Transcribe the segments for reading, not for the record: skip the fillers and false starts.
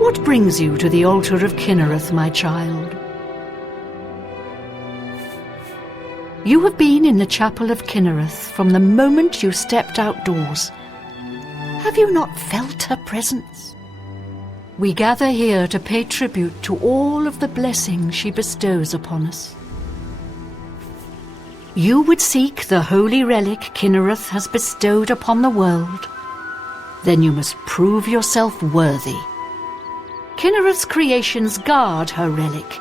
What brings you to the altar of Kinnereth, my child? You have been in the chapel of Kinnereth from the moment you stepped outdoors. Have you not felt her presence? We gather here to pay tribute to all of the blessings she bestows upon us. You would seek the holy relic Kinnereth has bestowed upon the world. Then you must prove yourself worthy. Kinnereth's creations guard her relic,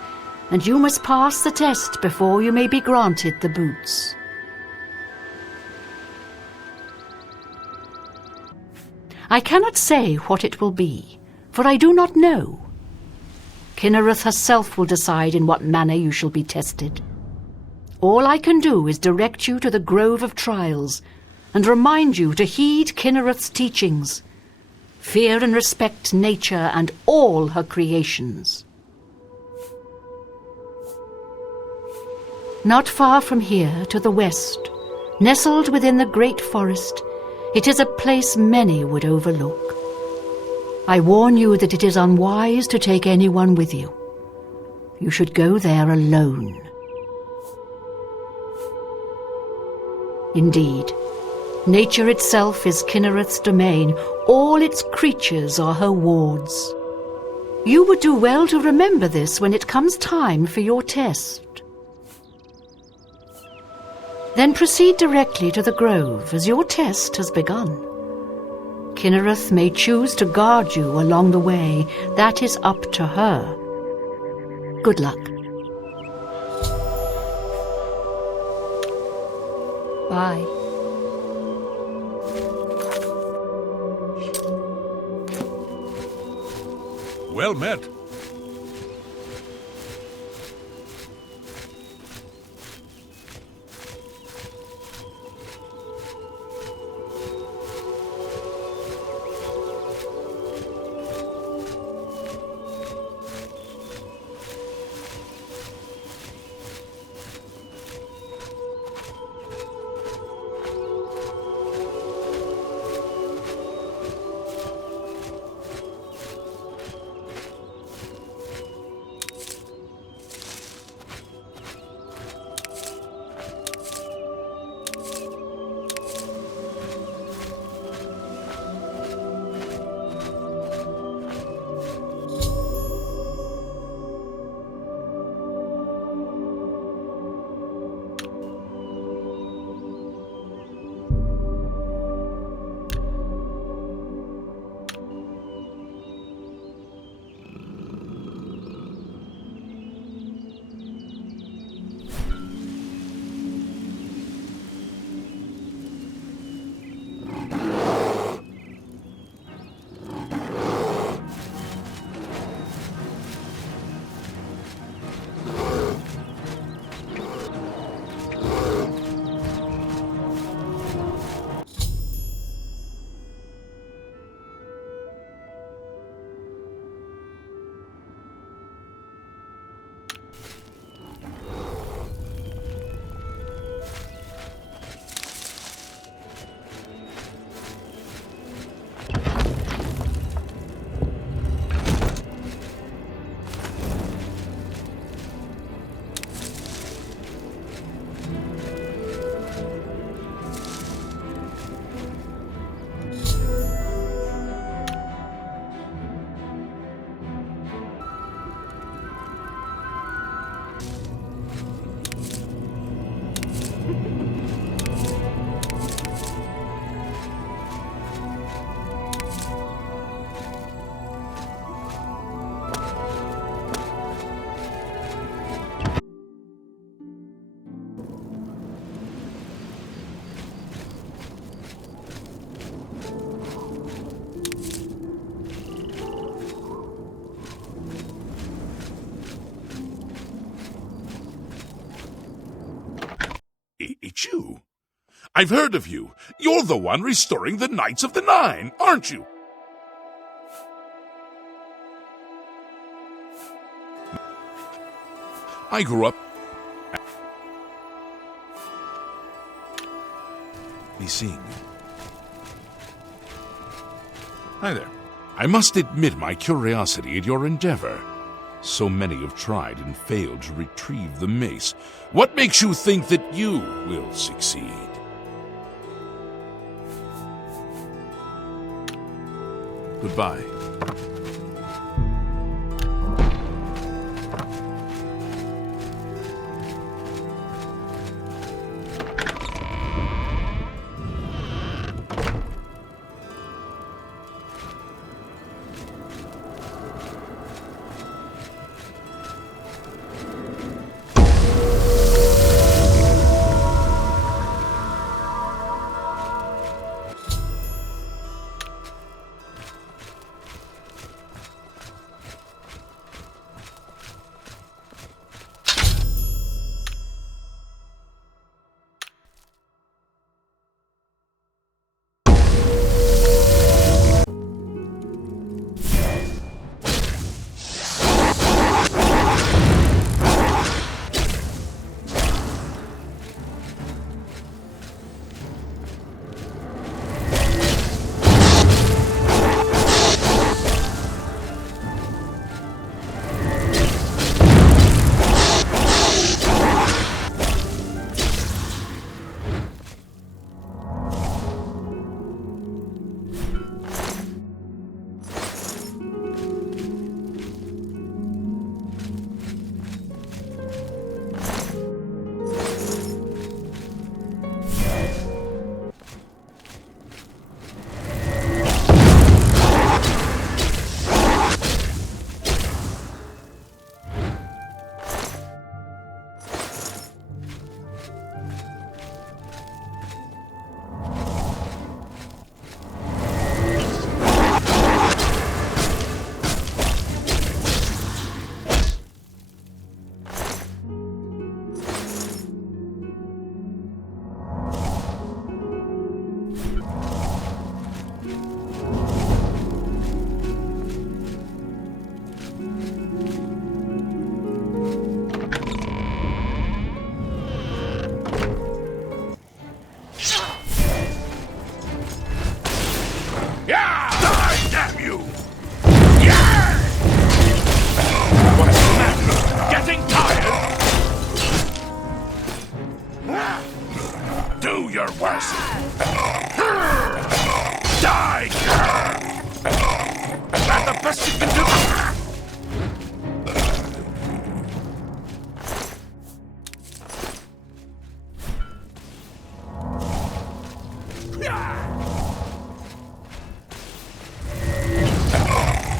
and you must pass the test before you may be granted the boots. I cannot say what it will be, for I do not know. Kinnereth herself will decide in what manner you shall be tested. All I can do is direct you to the Grove of Trials, and remind you to heed Kinnereth's teachings. Fear and respect nature and all her creations. Not far from here, to the west, nestled within the great forest, it is a place many would overlook. I warn you that it is unwise to take anyone with you. You should go there alone. Indeed, nature itself is Kinnereth's domain. All its creatures are her wards. You would do well to remember this when it comes time for your test. Then proceed directly to the grove, as your test has begun. Kinnereth may choose to guard you along the way. That is up to her. Good luck. Bye. Well met. It's you. I've heard of you. You're the one restoring the Knights of the Nine, aren't you? I grew up... Be seeing you. Hi there. I must admit my curiosity at your endeavor. So many have tried and failed to retrieve the mace. What makes you think that you will succeed? Goodbye.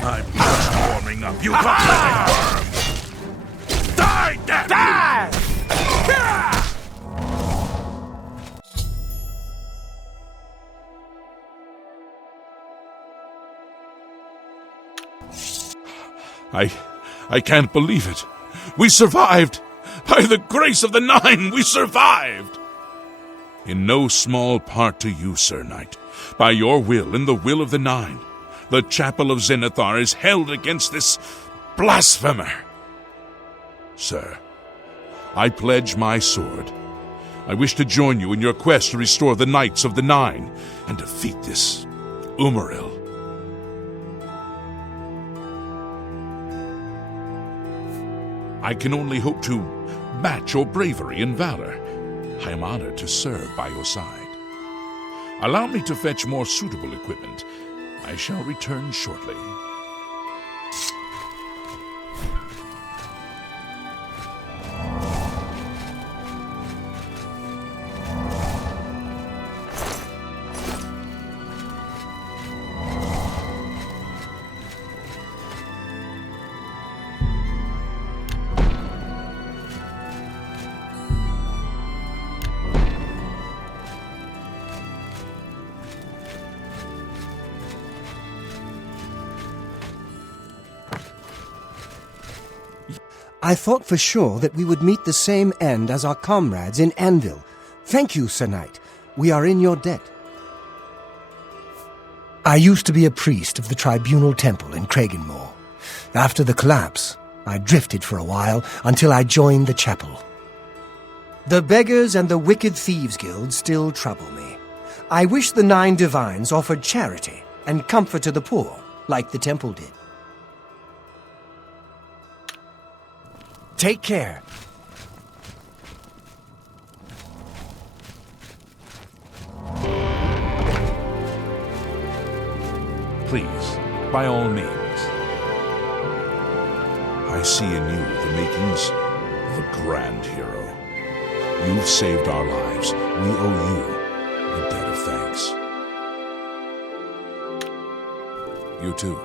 I'm just warming up, you pathetic worm! Die, damn you! I can't believe it. We survived! By the grace of the Nine, we survived! In no small part to you, Sir Knight. By your will and the will of the Nine, the Chapel of Zenithar is held against this blasphemer. Sir, I pledge my sword. I wish to join you in your quest to restore the Knights of the Nine and defeat this Umaril. I can only hope to match your bravery and valor. I am honored to serve by your side. Allow me to fetch more suitable equipment. I shall return shortly. I thought for sure that we would meet the same end as our comrades in Anvil. Thank you, Sir Knight. We are in your debt. I used to be a priest of the Tribunal Temple in Kragenmoor. After the collapse, I drifted for a while until I joined the chapel. The beggars and the wicked thieves guild still trouble me. I wish the Nine Divines offered charity and comfort to the poor, like the temple did. Take care. Please, by all means. I see in you the makings of a grand hero. You've saved our lives. We owe you a debt of thanks. You too.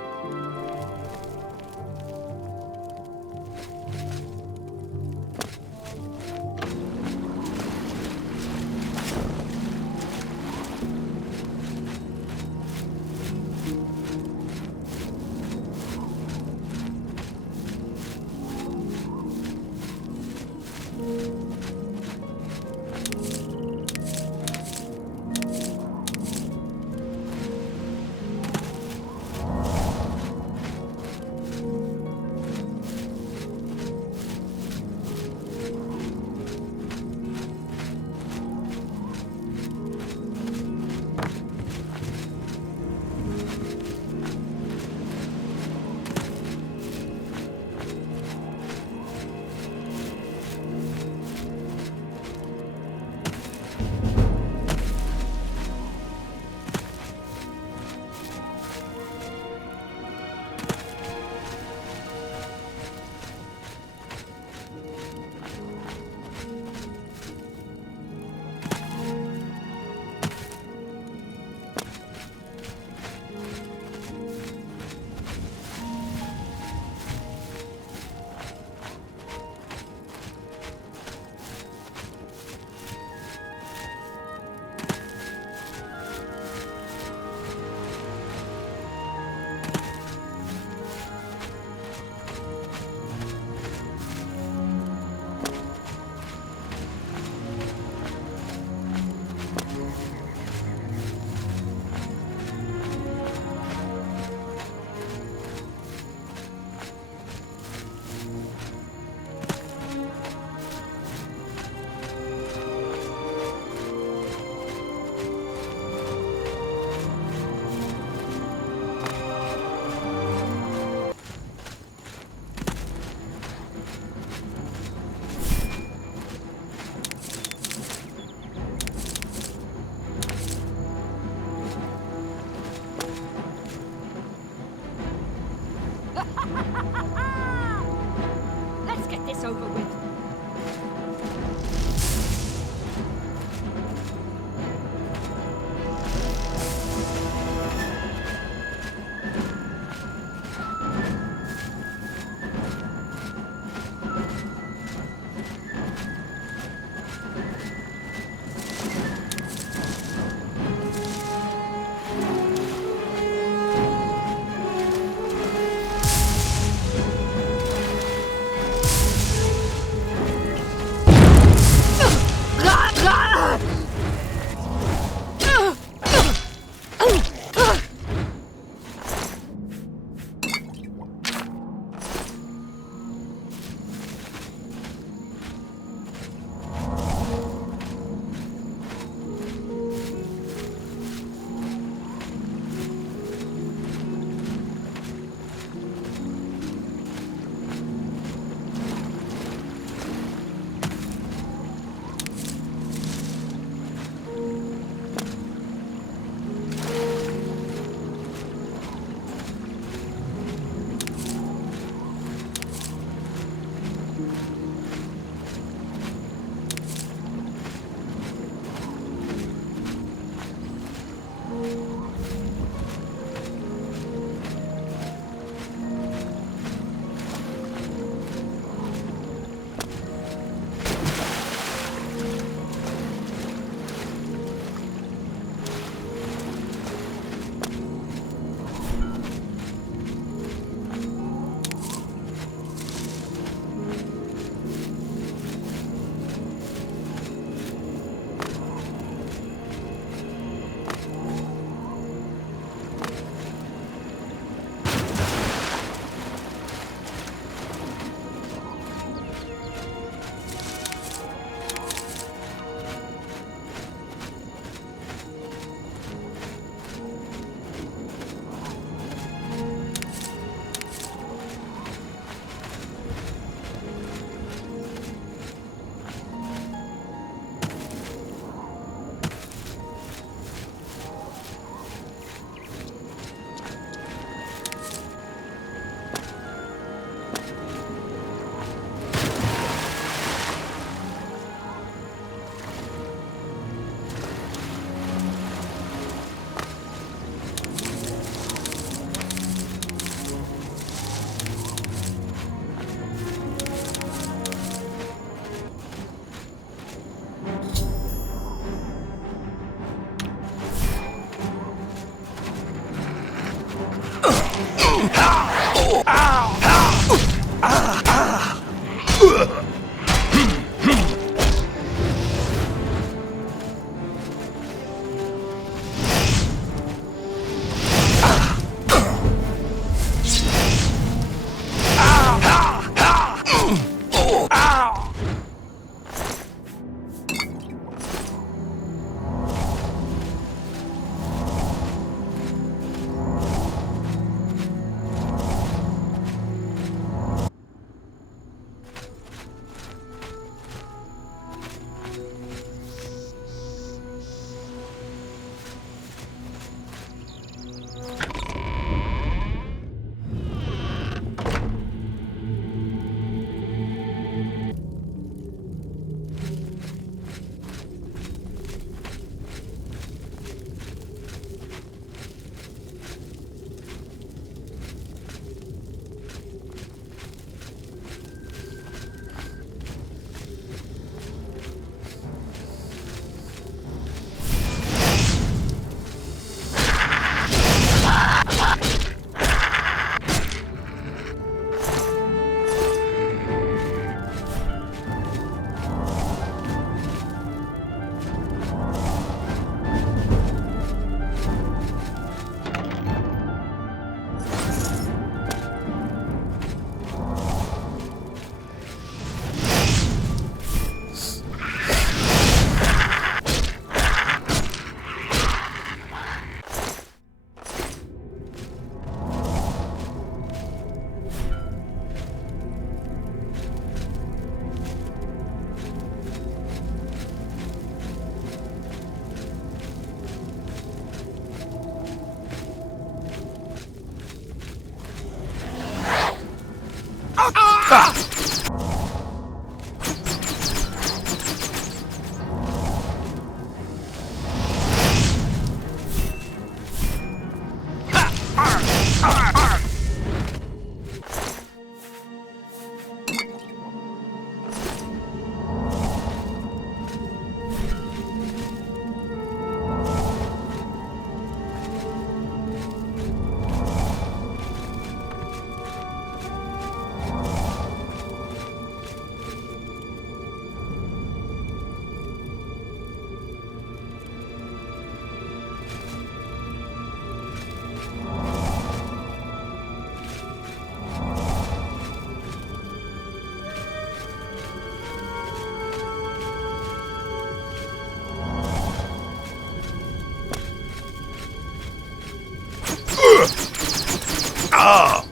Ah!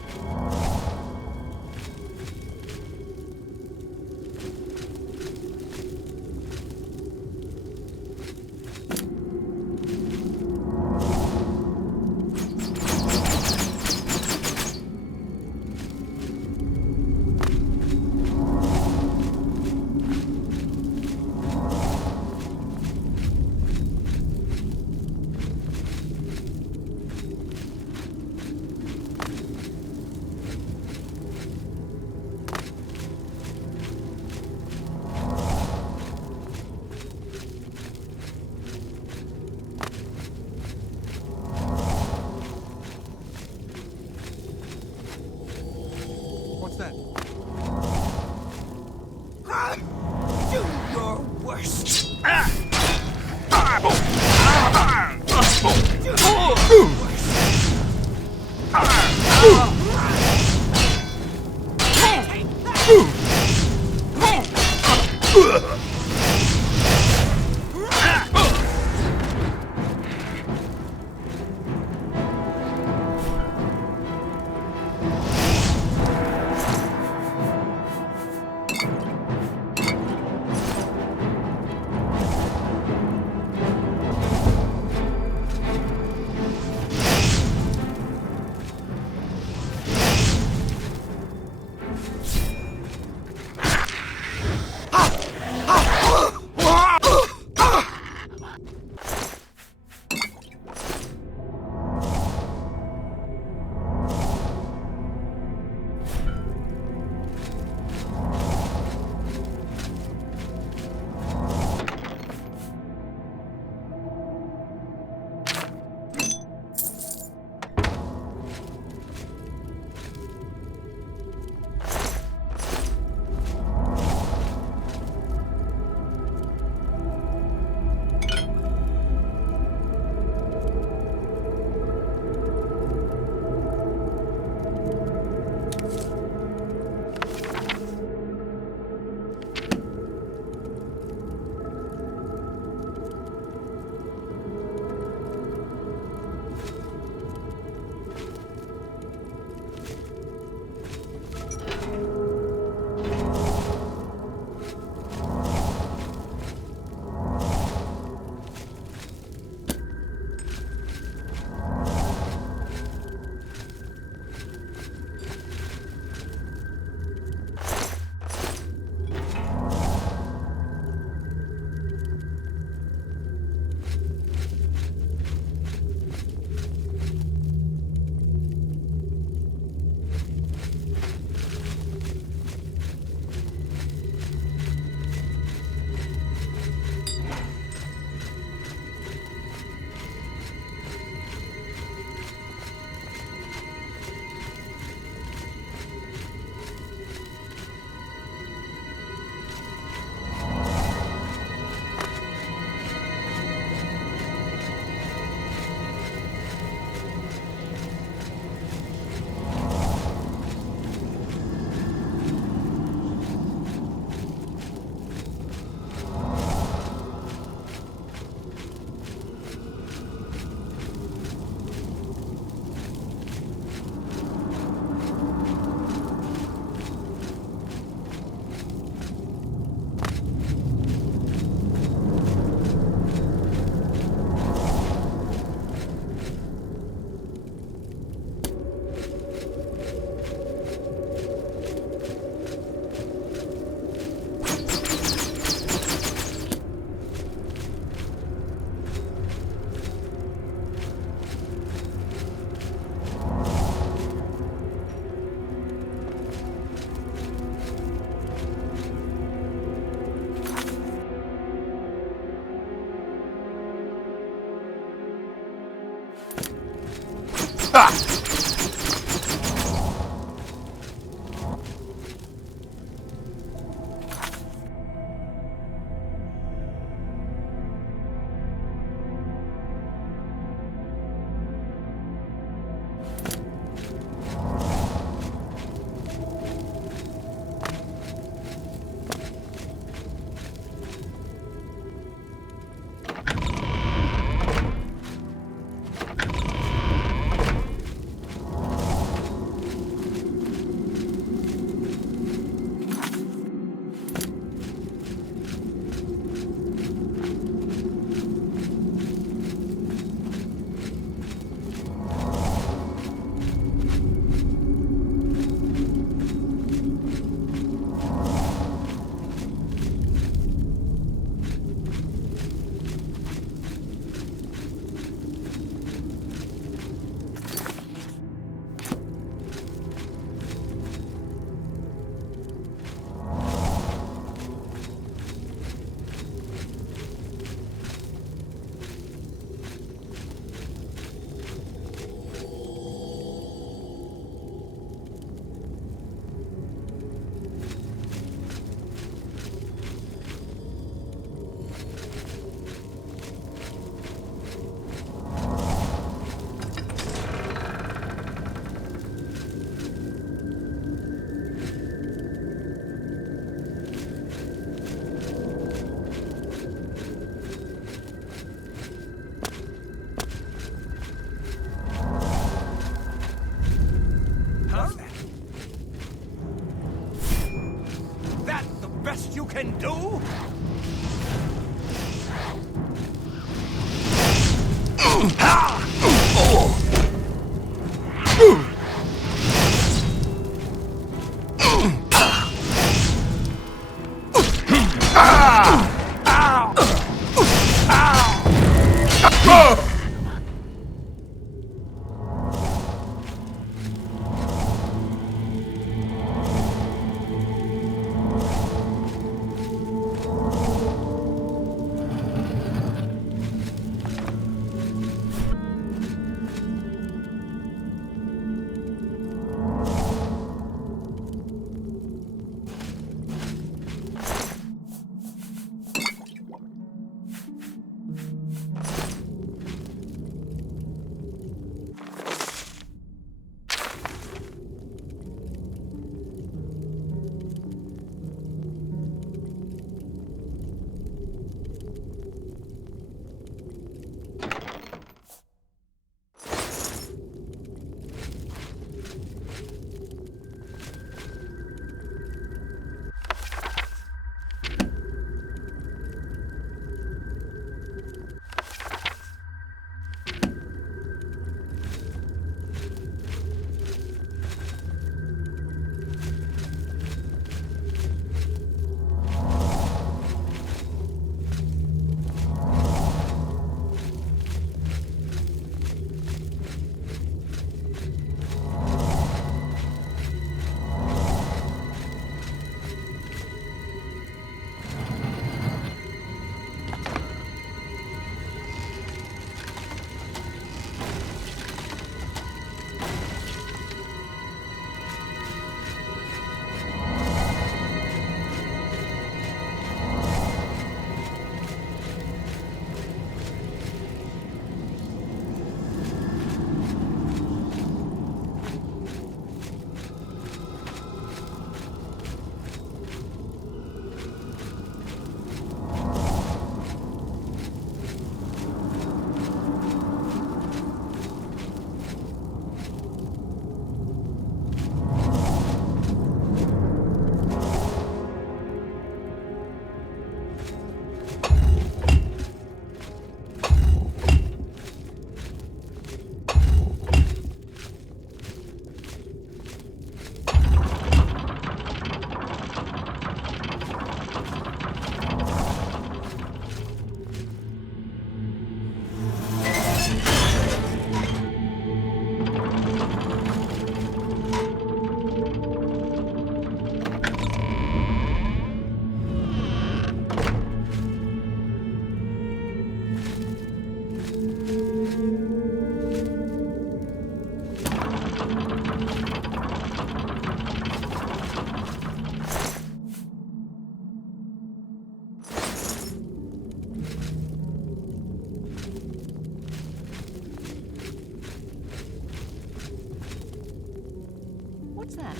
What's that?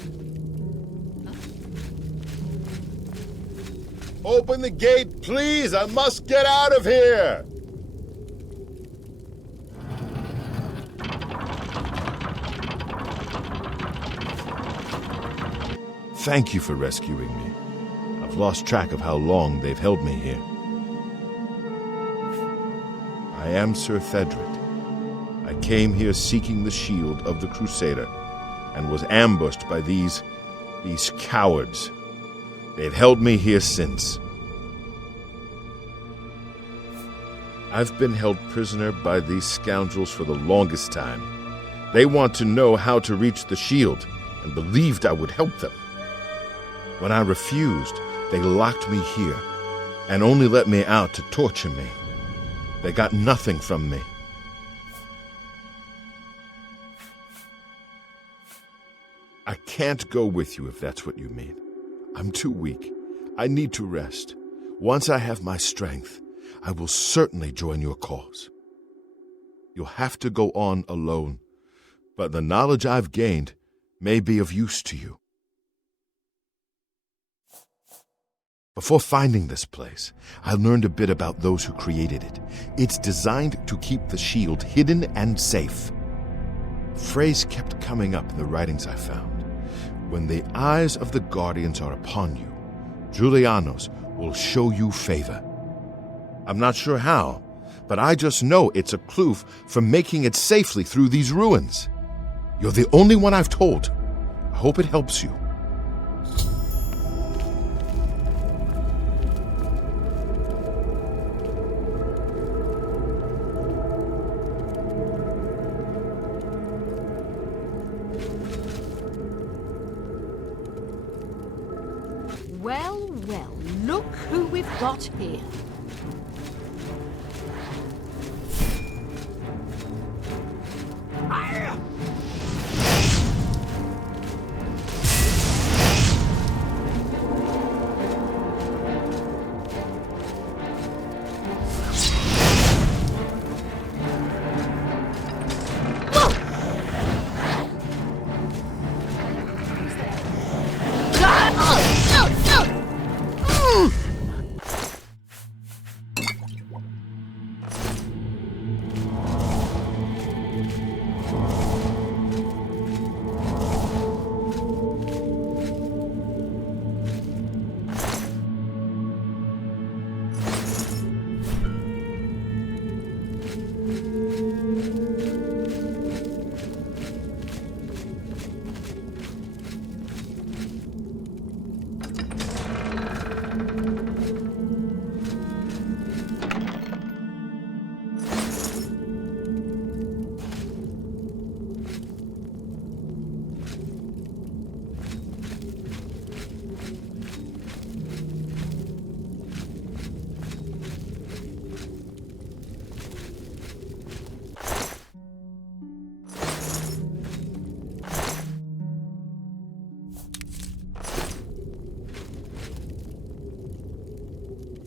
Open the gate, please! I must get out of here! Thank you for rescuing me. I've lost track of how long they've held me here. I am Sir Thedred. I came here seeking the shield of the Crusader, and was ambushed by these cowards. They've held me here since. I've been held prisoner by these scoundrels for the longest time. They want to know how to reach the shield, and believed I would help them. When I refused, they locked me here, and only let me out to torture me. They got nothing from me. I can't go with you if that's what you mean. I'm too weak. I need to rest. Once I have my strength, I will certainly join your cause. You'll have to go on alone, but the knowledge I've gained may be of use to you. Before finding this place, I learned a bit about those who created it. It's designed to keep the shield hidden and safe. A phrase kept coming up in the writings I found. When the eyes of the Guardians are upon you, Julianos will show you favor. I'm not sure how, but I just know it's a clue for making it safely through these ruins. You're the only one I've told. I hope it helps you. Well, well, look who we've got here.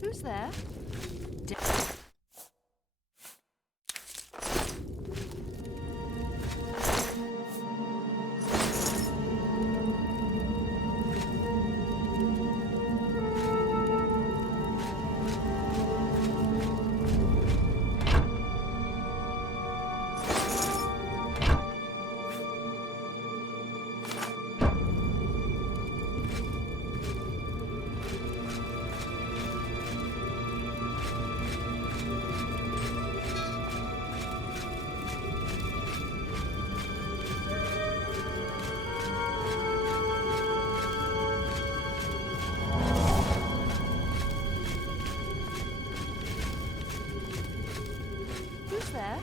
Who's there? There?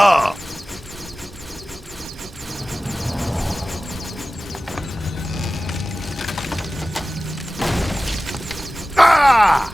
Ah! Ah!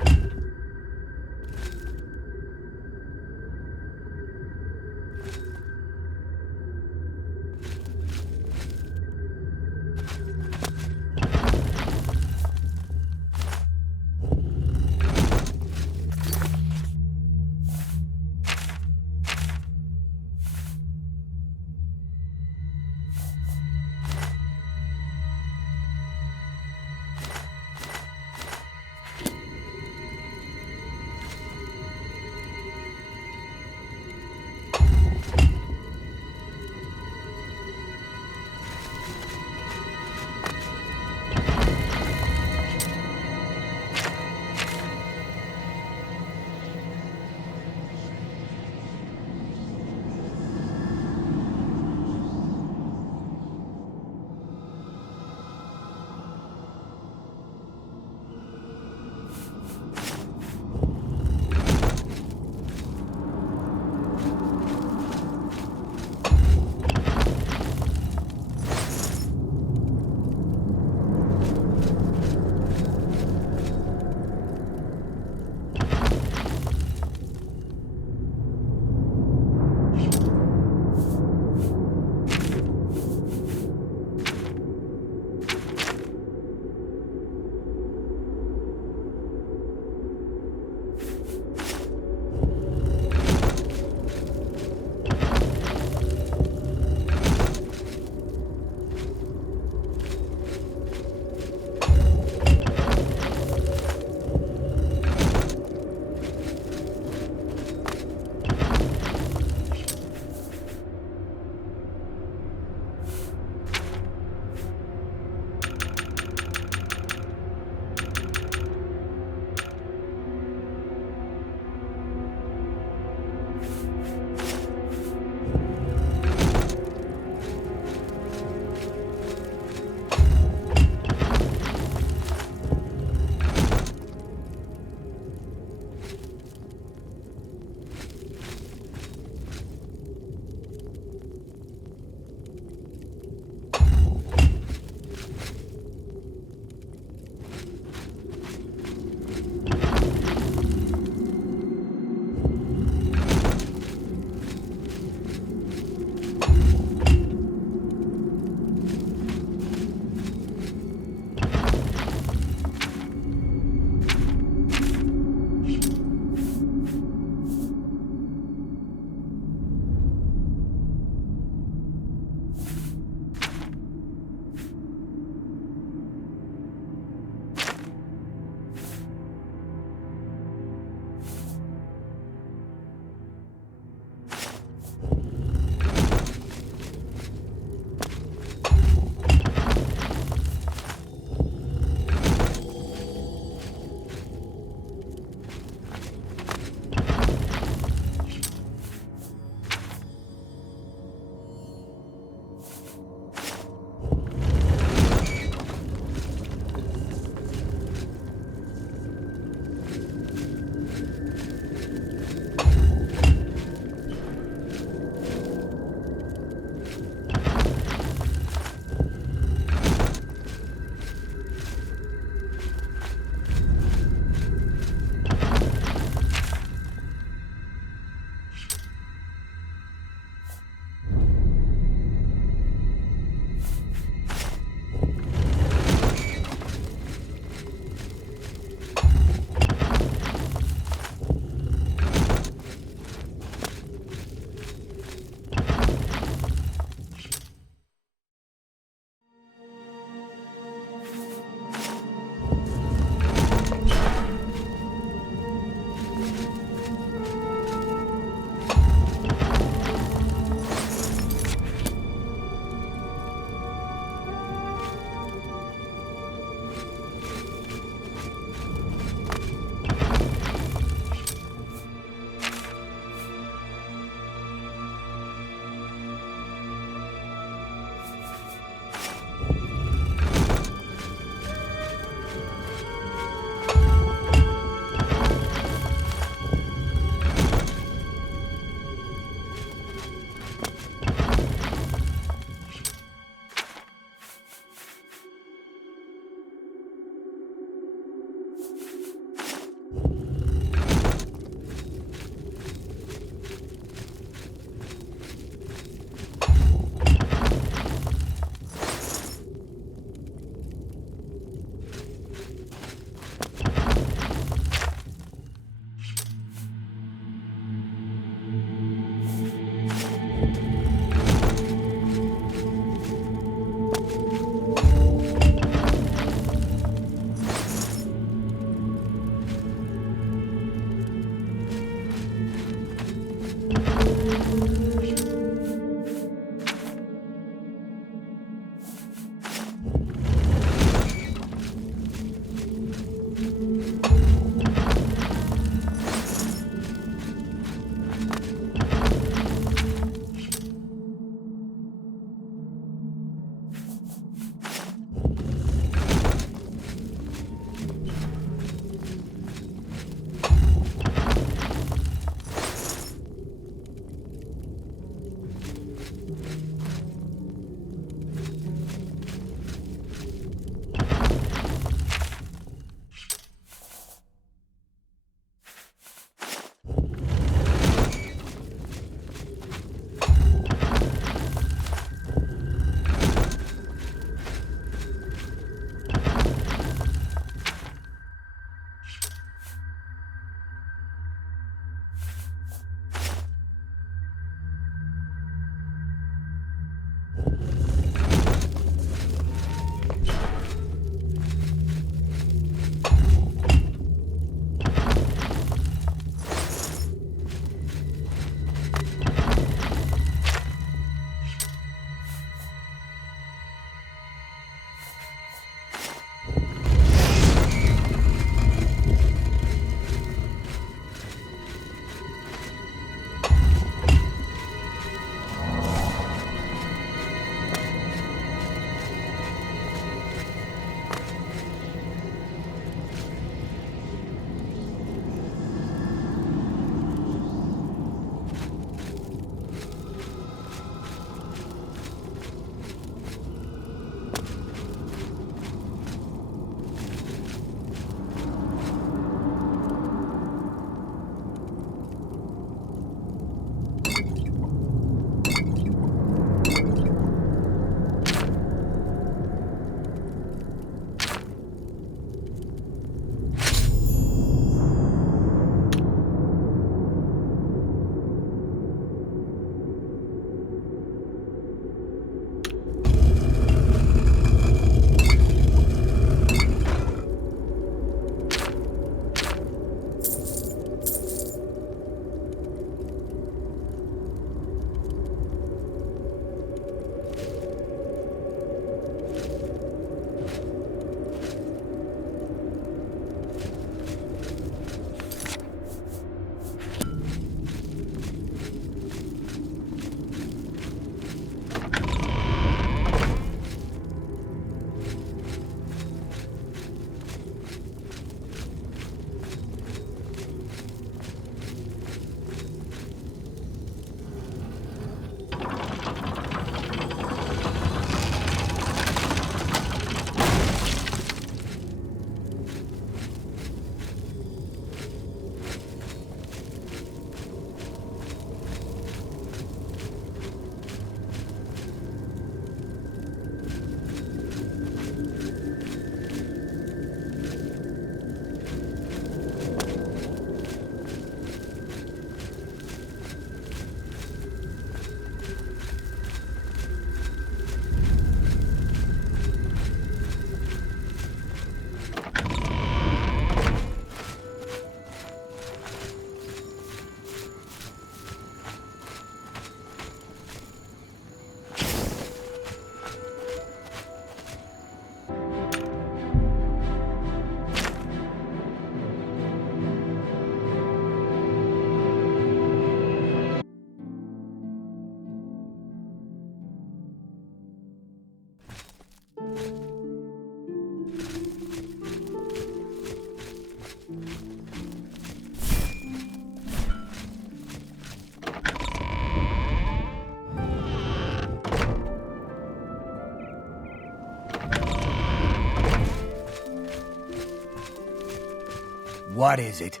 What is it?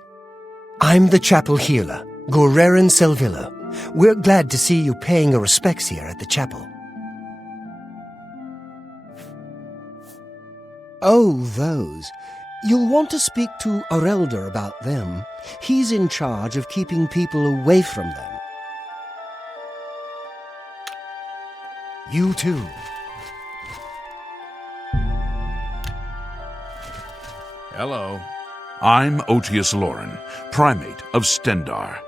I'm the chapel healer, Gorerin Selvilla. We're glad to see you paying your respects here at the chapel. Oh, those. You'll want to speak to Arelder about them. He's in charge of keeping people away from them. You too. Hello. I'm Otius Loren, primate of Stendarr.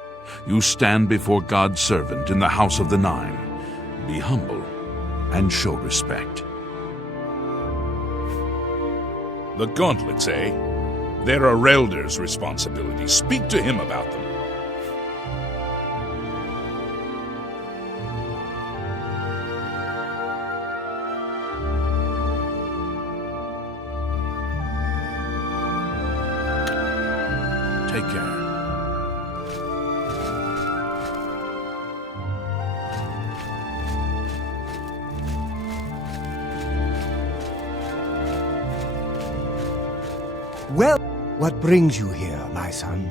You stand before God's servant in the House of the Nine. Be humble and show respect. The Gauntlets, eh? They're Arelder's responsibility. Speak to him about them. Take care. Well, what brings you here, my son?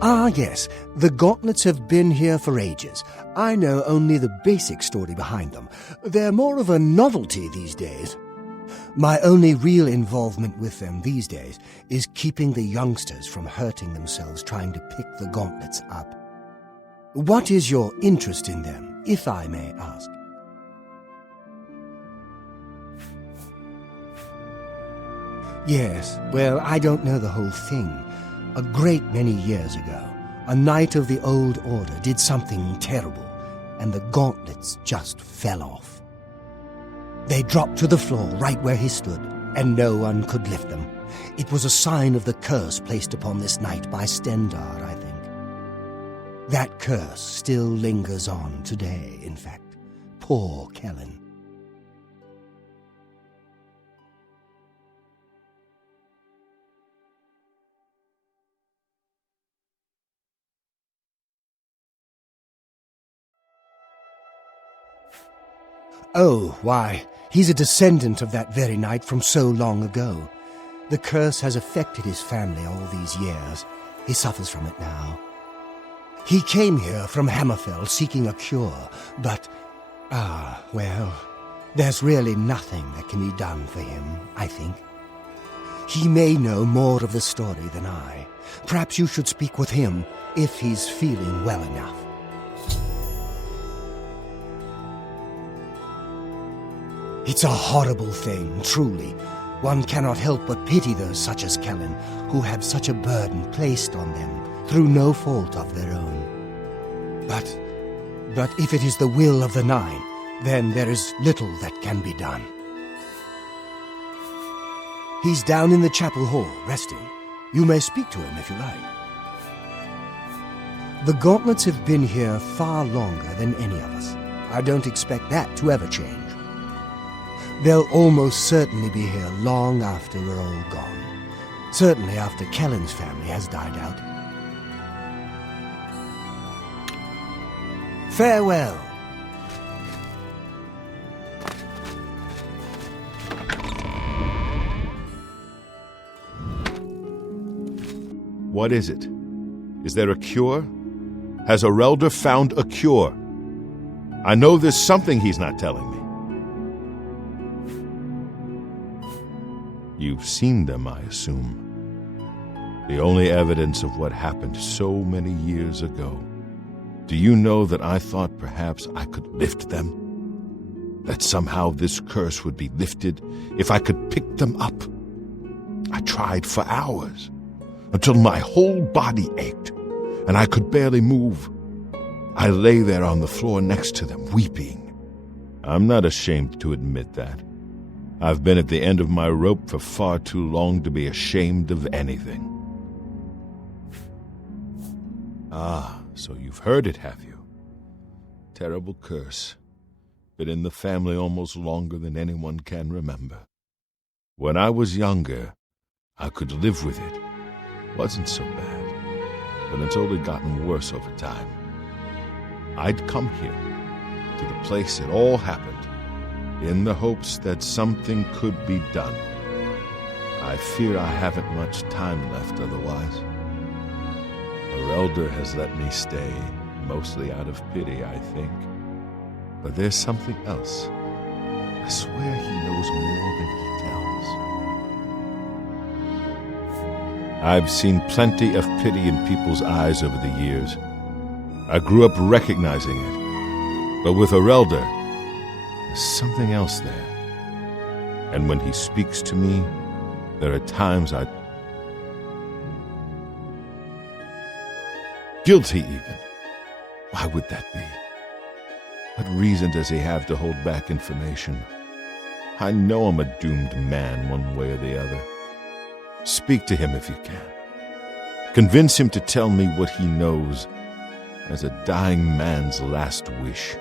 Ah, yes, the Gauntlets have been here for ages. I know only the basic story behind them. They're more of a novelty these days. My only real involvement with them these days is keeping the youngsters from hurting themselves trying to pick the Gauntlets up. What is your interest in them, if I may ask? Yes, well, I don't know the whole thing. A great many years ago, a knight of the Old Order did something terrible, and the Gauntlets just fell off. They dropped to the floor right where he stood, and no one could lift them. It was a sign of the curse placed upon this knight by Stendarr, I think. That curse still lingers on today, in fact. Poor Kellen. Oh, why, he's a descendant of that very knight from so long ago. The curse has affected his family all these years. He suffers from it now. He came here from Hammerfell seeking a cure, but, well, there's really nothing that can be done for him, I think. He may know more of the story than I. Perhaps you should speak with him if he's feeling well enough. It's a horrible thing, truly. One cannot help but pity those such as Kellen, who have such a burden placed on them through no fault of their own. But if it is the will of the Nine, then there is little that can be done. He's down in the chapel hall, resting. You may speak to him if you like. The Gauntlets have been here far longer than any of us. I don't expect that to ever change. They'll almost certainly be here long after we're all gone. Certainly after Kellen's family has died out. Farewell. What is it? Is there a cure? Has Arelder found a cure? I know there's something he's not telling me. You've seen them, I assume. The only evidence of what happened so many years ago. Do you know that I thought perhaps I could lift them? That somehow this curse would be lifted if I could pick them up? I tried for hours, until my whole body ached, and I could barely move. I lay there on the floor next to them, weeping. I'm not ashamed to admit that. I've been at the end of my rope for far too long to be ashamed of anything. Ah, so you've heard it, have you? Terrible curse. Been in the family almost longer than anyone can remember. When I was younger, I could live with it. Wasn't so bad, but it's only gotten worse over time. I'd come here, to the place it all happened, in the hopes that something could be done. I fear I haven't much time left otherwise. Our elder has let me stay, mostly out of pity, I think. But there's something else. I swear he knows more than he tells. I've seen plenty of pity in people's eyes over the years. I grew up recognizing it. But with our elder, there's something else there. And when he speaks to me, there are times guilty even. Why would that be? What reason does he have to hold back information? I know I'm a doomed man one way or the other. Speak to him if you can. Convince him to tell me what he knows as a dying man's last wish.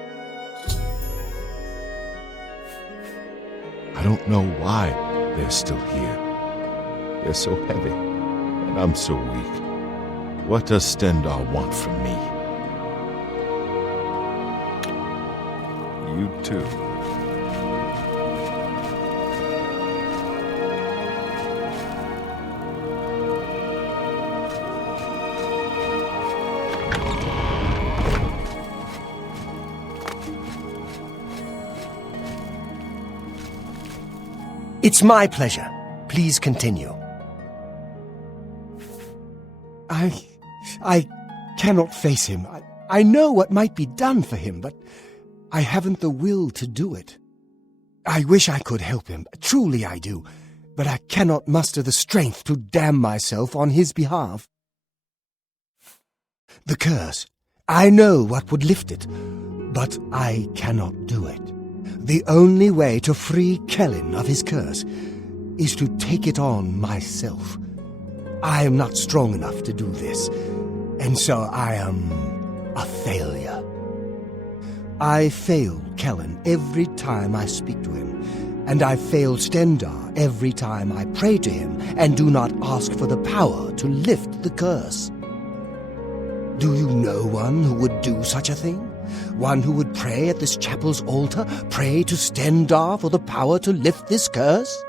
I don't know why they're still here. They're so heavy, and I'm so weak. What does Stendarr want from me? You too. It's my pleasure. Please continue. I cannot face him. I know what might be done for him, but I haven't the will to do it. I wish I could help him. Truly I do. But I cannot muster the strength to damn myself on his behalf. The curse. I know what would lift it, but I cannot do it. The only way to free Kellen of his curse is to take it on myself. I am not strong enough to do this, and so I am a failure. I fail Kellen every time I speak to him, and I fail Stendarr every time I pray to him and do not ask for the power to lift the curse. Do you know one who would do such a thing? One who would pray at this chapel's altar, pray to Stendarr for the power to lift this curse?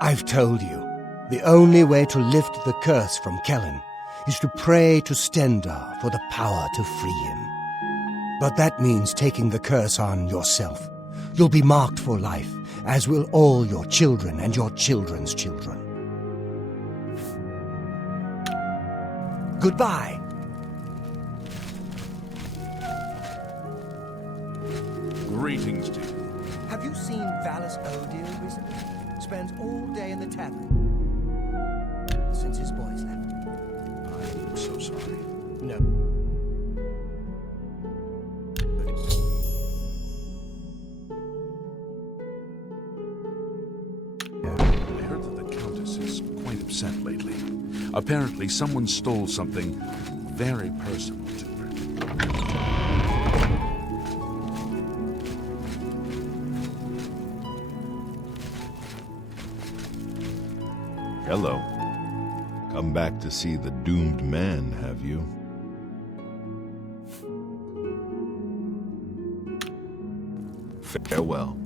I've told you, the only way to lift the curse from Kellen is to pray to Stendarr for the power to free him. But that means taking the curse on yourself. You'll be marked for life, as will all your children and your children's children. Goodbye. Greetings to you. Have you seen Vallis Odile recently? Spends all day in the tavern. Since his boys left. I'm so sorry. No. I heard that the Countess is quite upset lately. Apparently, someone stole something very personal to her. Hello. Come back to see the doomed man, have you? Farewell.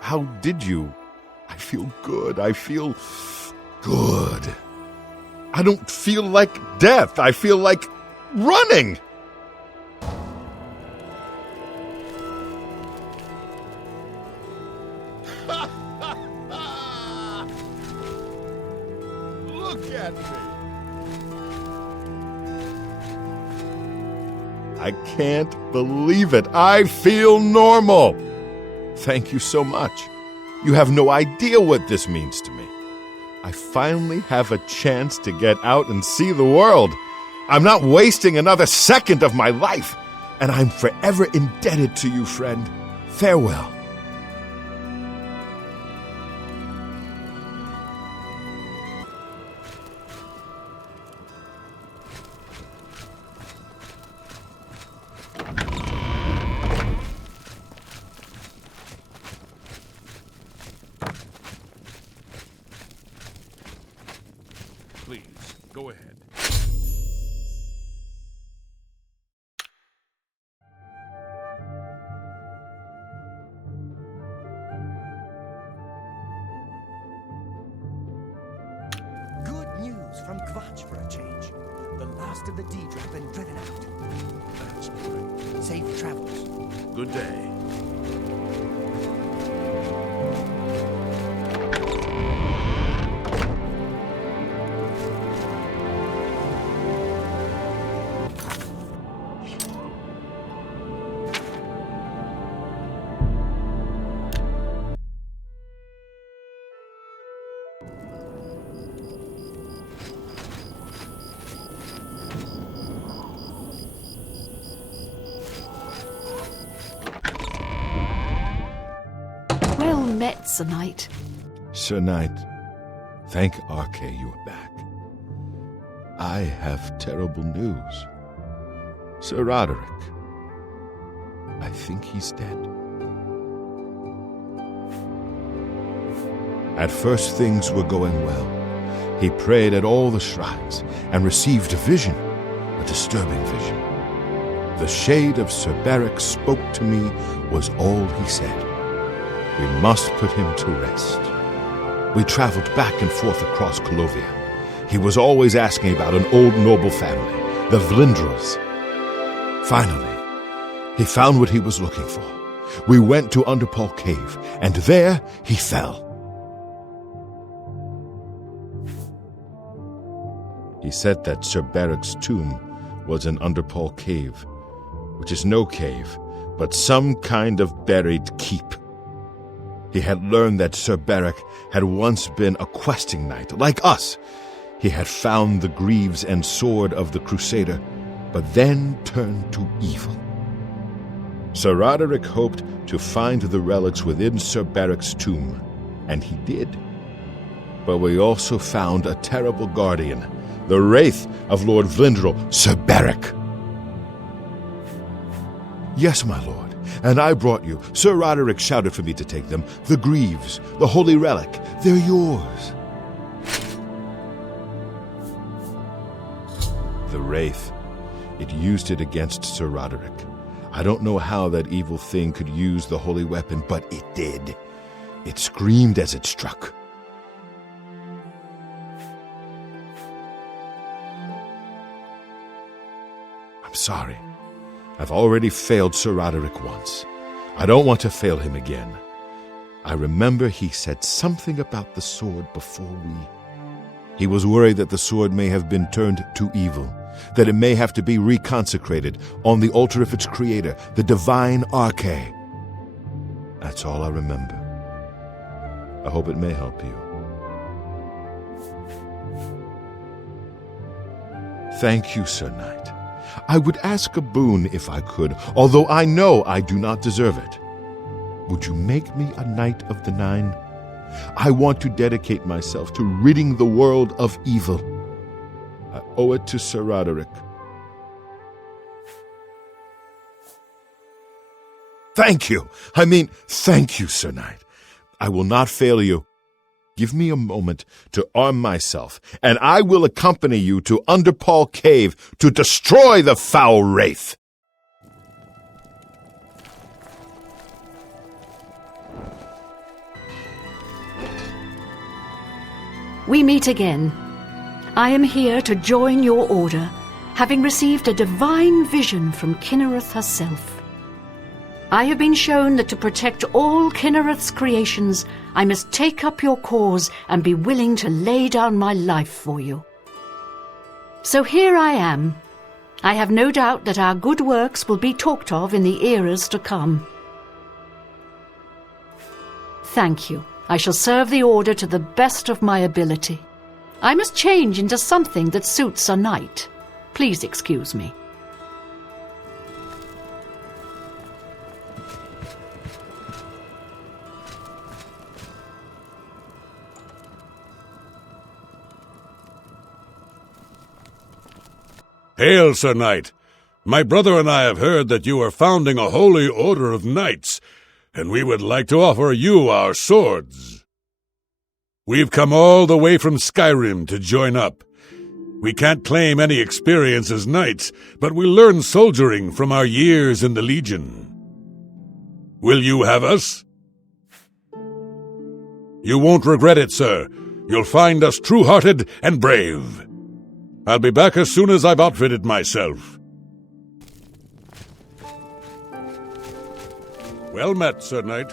How did you? I feel good. I feel good. I don't feel like death. I feel like running. Look at me. I can't believe it. I feel normal. Thank you so much. You have no idea what this means to me. I finally have a chance to get out and see the world. I'm not wasting another second of my life. and I'm forever indebted to you, friend. Farewell. Please, go ahead. Good news from Kvach for a change. The last of the Deedra have been driven out. That's great. Safe travels. Good day. Well met, Sir Knight. Sir Knight, thank Arke you are back. I have terrible news. Sir Roderick, I think he's dead. At first things were going well. He prayed at all the shrines and received a vision, a disturbing vision. The shade of Sir Beric spoke to me was all he said. We must put him to rest. We traveled back and forth across Colovia. He was always asking about an old noble family, the Vlindrels. Finally, he found what he was looking for. We went to Underpaw Cave, and there he fell. He said that Sir Beric's tomb was in Underpaw Cave, which is no cave, but some kind of buried keep. He had learned that Sir Beric had once been a questing knight, like us. He had found the Greaves and sword of the Crusader, but then turned to evil. Sir Roderick hoped to find the relics within Sir Beric's tomb, and he did. But we also found a terrible guardian, the wraith of Lord Vlindrel, Sir Beric. Yes, my lord. And I brought you. Sir Roderick shouted for me to take them. The Greaves, the holy relic, they're yours. The Wraith. It used it against Sir Roderick. I don't know how that evil thing could use the holy weapon, but it did. It screamed as it struck. I'm sorry. I've already failed Sir Roderick once. I don't want to fail him again. I remember he said something about the sword before He was worried that the sword may have been turned to evil, that it may have to be reconsecrated on the altar of its creator, the divine Arke. That's all I remember. I hope it may help you. Thank you, Sir Knight. I would ask a boon if I could, although I know I do not deserve it. Would you make me a Knight of the Nine? I want to dedicate myself to ridding the world of evil. I owe it to Sir Roderick. Thank you. Thank you, Sir Knight. I will not fail you. Give me a moment to arm myself, and I will accompany you to Underpaw Cave to destroy the foul wraith. We meet again. I am here to join your order, having received a divine vision from Kynareth herself. I have been shown that to protect all Kynareth's creations, I must take up your cause and be willing to lay down my life for you. So here I am. I have no doubt that our good works will be talked of in the eras to come. Thank you. I shall serve the order to the best of my ability. I must change into something that suits a knight. Please excuse me. Hail, Sir Knight! My brother and I have heard that you are founding a holy order of knights, and we would like to offer you our swords. We've come all the way from Skyrim to join up. We can't claim any experience as knights, but we learn soldiering from our years in the Legion. Will you have us? You won't regret it, sir. You'll find us true-hearted and brave. I'll be back as soon as I've outfitted myself. Well met, Sir Knight.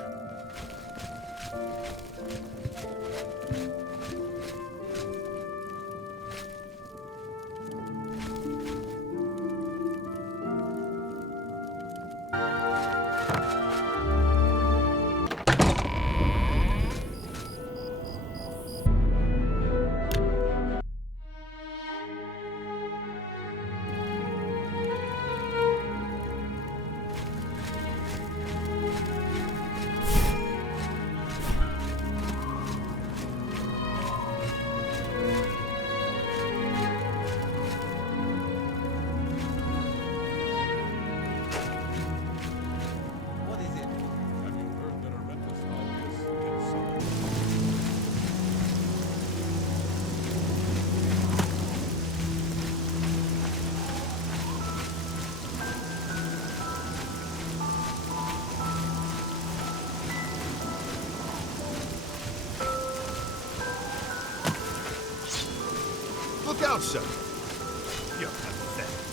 Look out, sir! You're pathetic.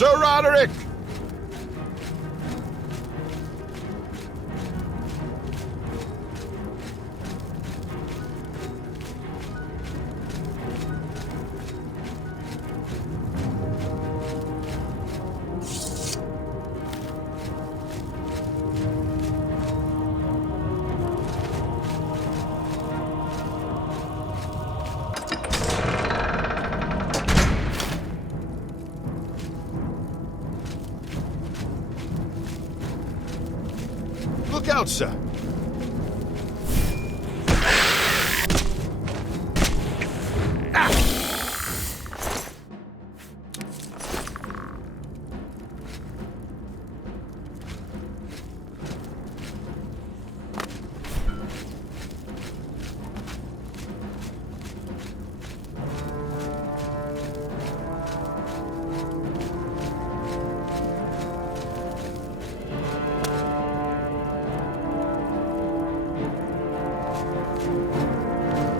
Sir Roderick! Look out, sir!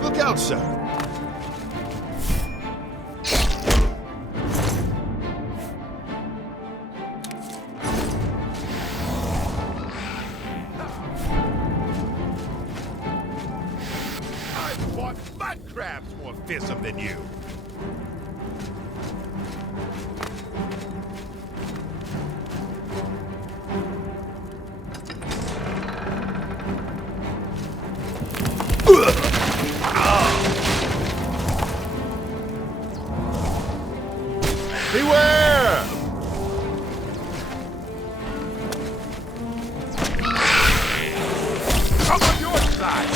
Look out, sir! I've fought mud crabs more fearsome than you! Beware! Come on your side!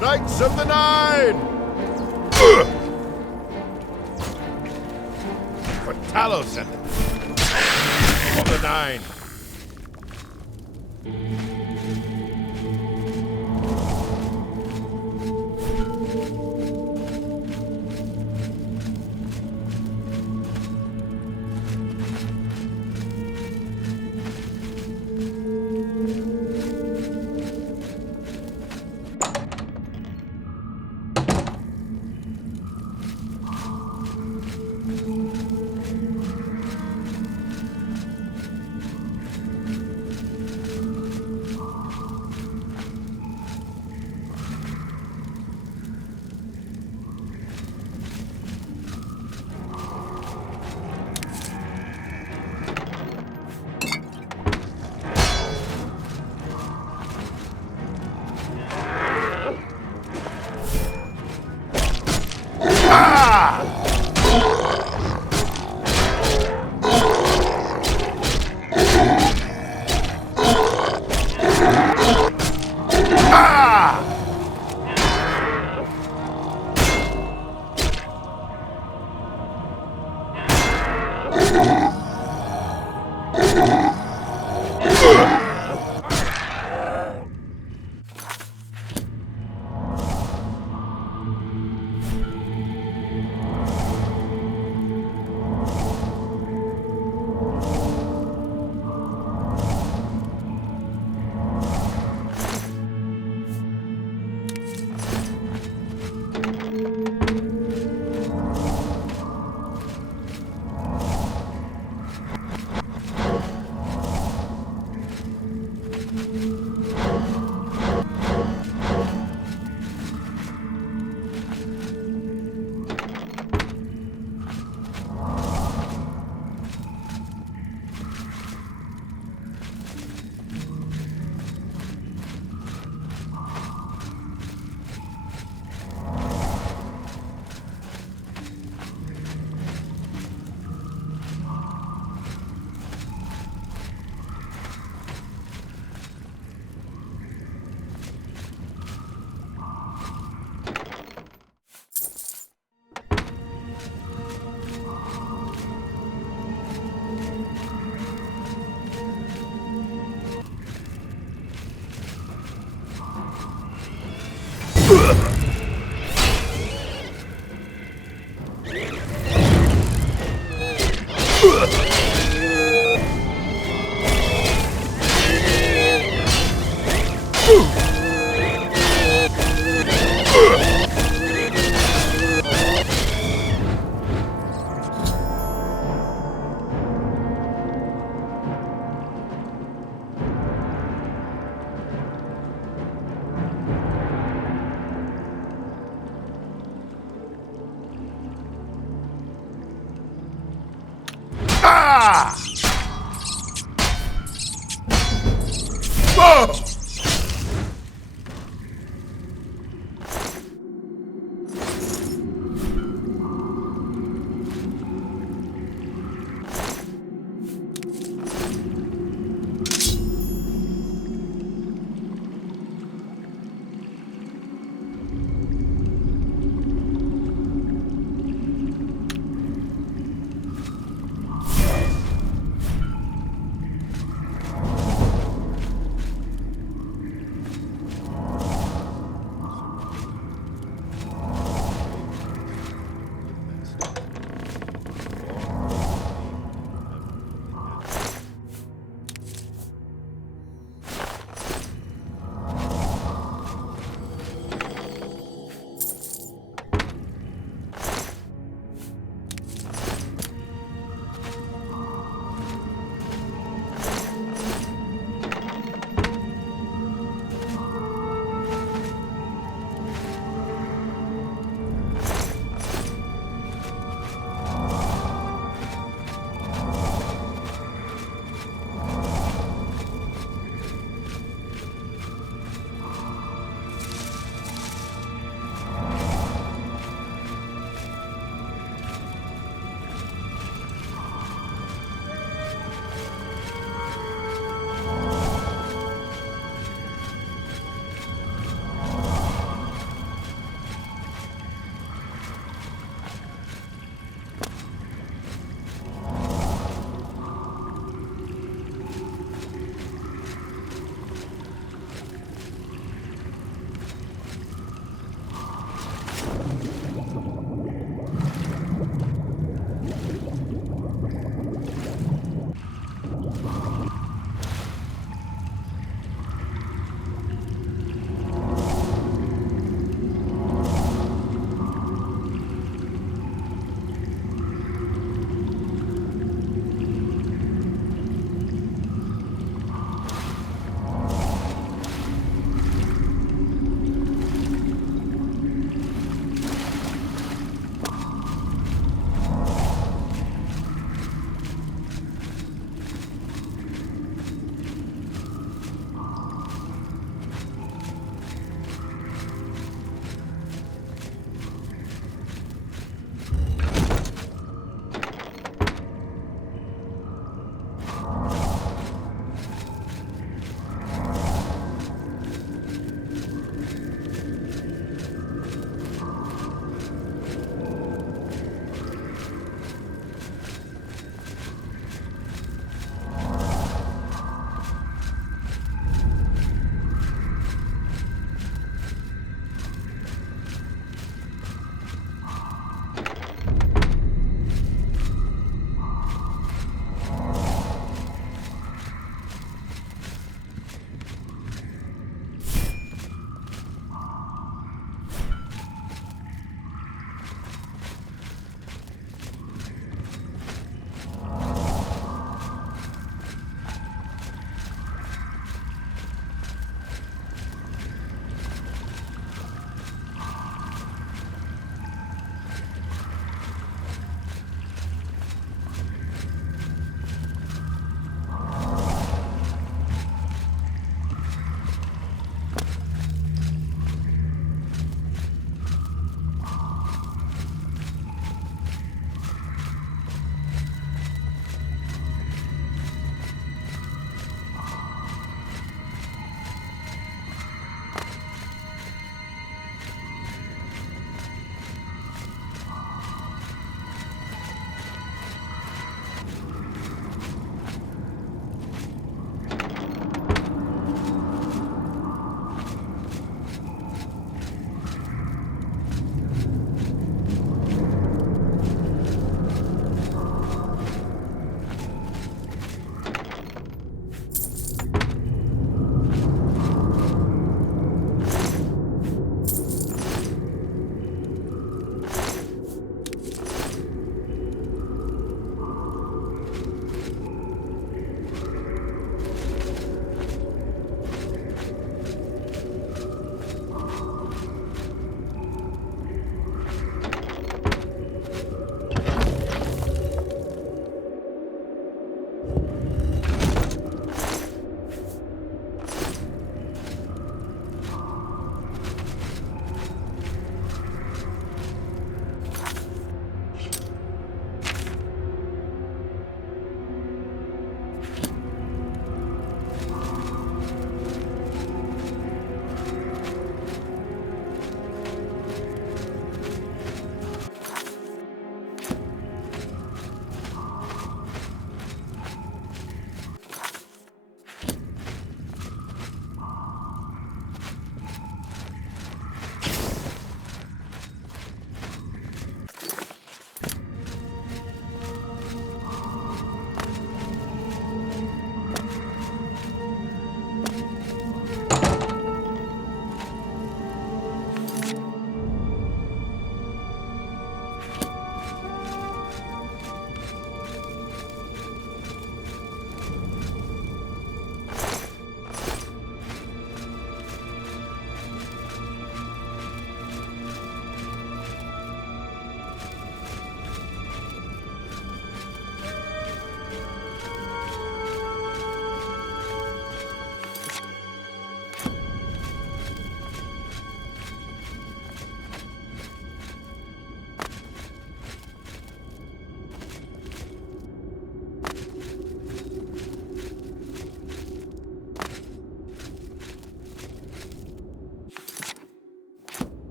Knights of the Nine! For Talos and for the Nine. Ha! Whoa!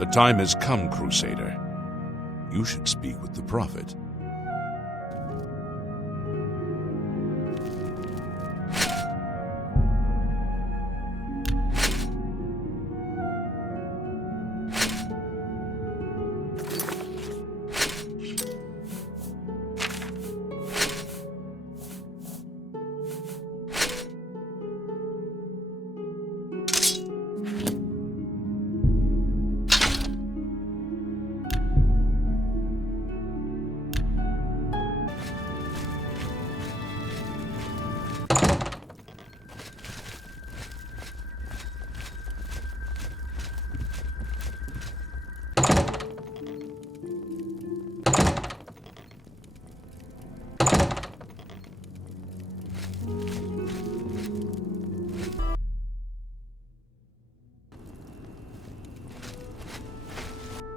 The time has come, Crusader. You should speak with the prophet.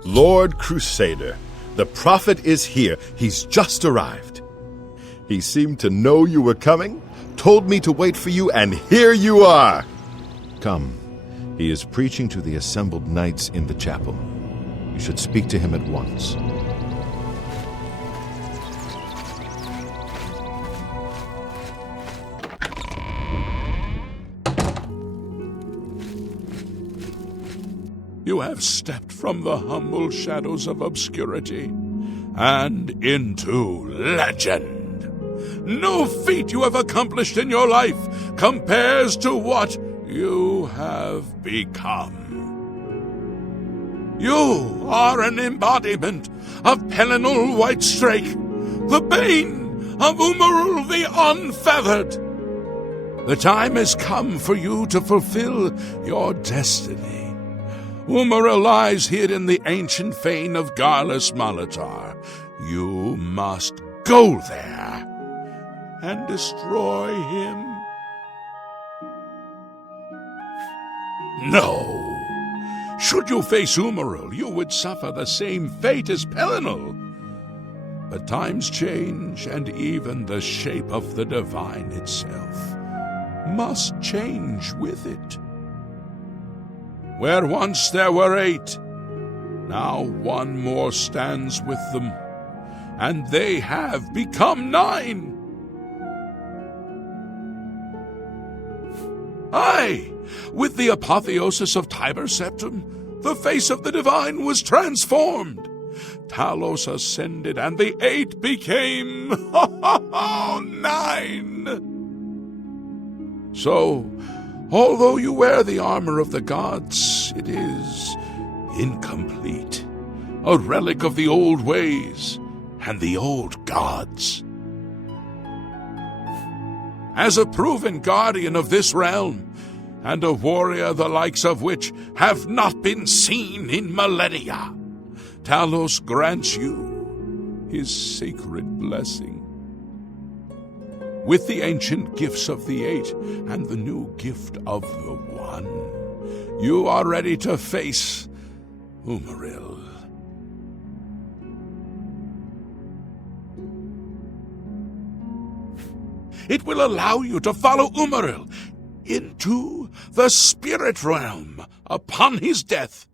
Lord Crusader, the prophet is here. He's just arrived. He seemed to know you were coming, told me to wait for you, and here you are. Come, he is preaching to the assembled knights in the chapel. You should speak to him at once. You have stepped from the humble shadows of obscurity and into legend. No feat you have accomplished in your life compares to what you have become. You are an embodiment of Pelinal Whitestrake, the bane of Umaril the Unfeathered. The time has come for you to fulfill your destiny. Umaril lies hid in the ancient fane of Garlus Molitar. You must go there and destroy him. No. Should you face Umaril, you would suffer the same fate as Pelinal. But times change, and even the shape of the divine itself must change with it. Where once there were 8, now one more stands with them, and they have become 9. Aye, with the apotheosis of Tiber Septim, the face of the divine was transformed. Talos ascended, and the 8 became 9. So, although you wear the armor of the gods, it is incomplete, a relic of the old ways and the old gods. As a proven guardian of this realm, and a warrior the likes of which have not been seen in millennia, Talos grants you his sacred blessing. With the ancient gifts of the 8 and the new gift of the 1, you are ready to face Umaril. It will allow you to follow Umaril into the spirit realm upon his death.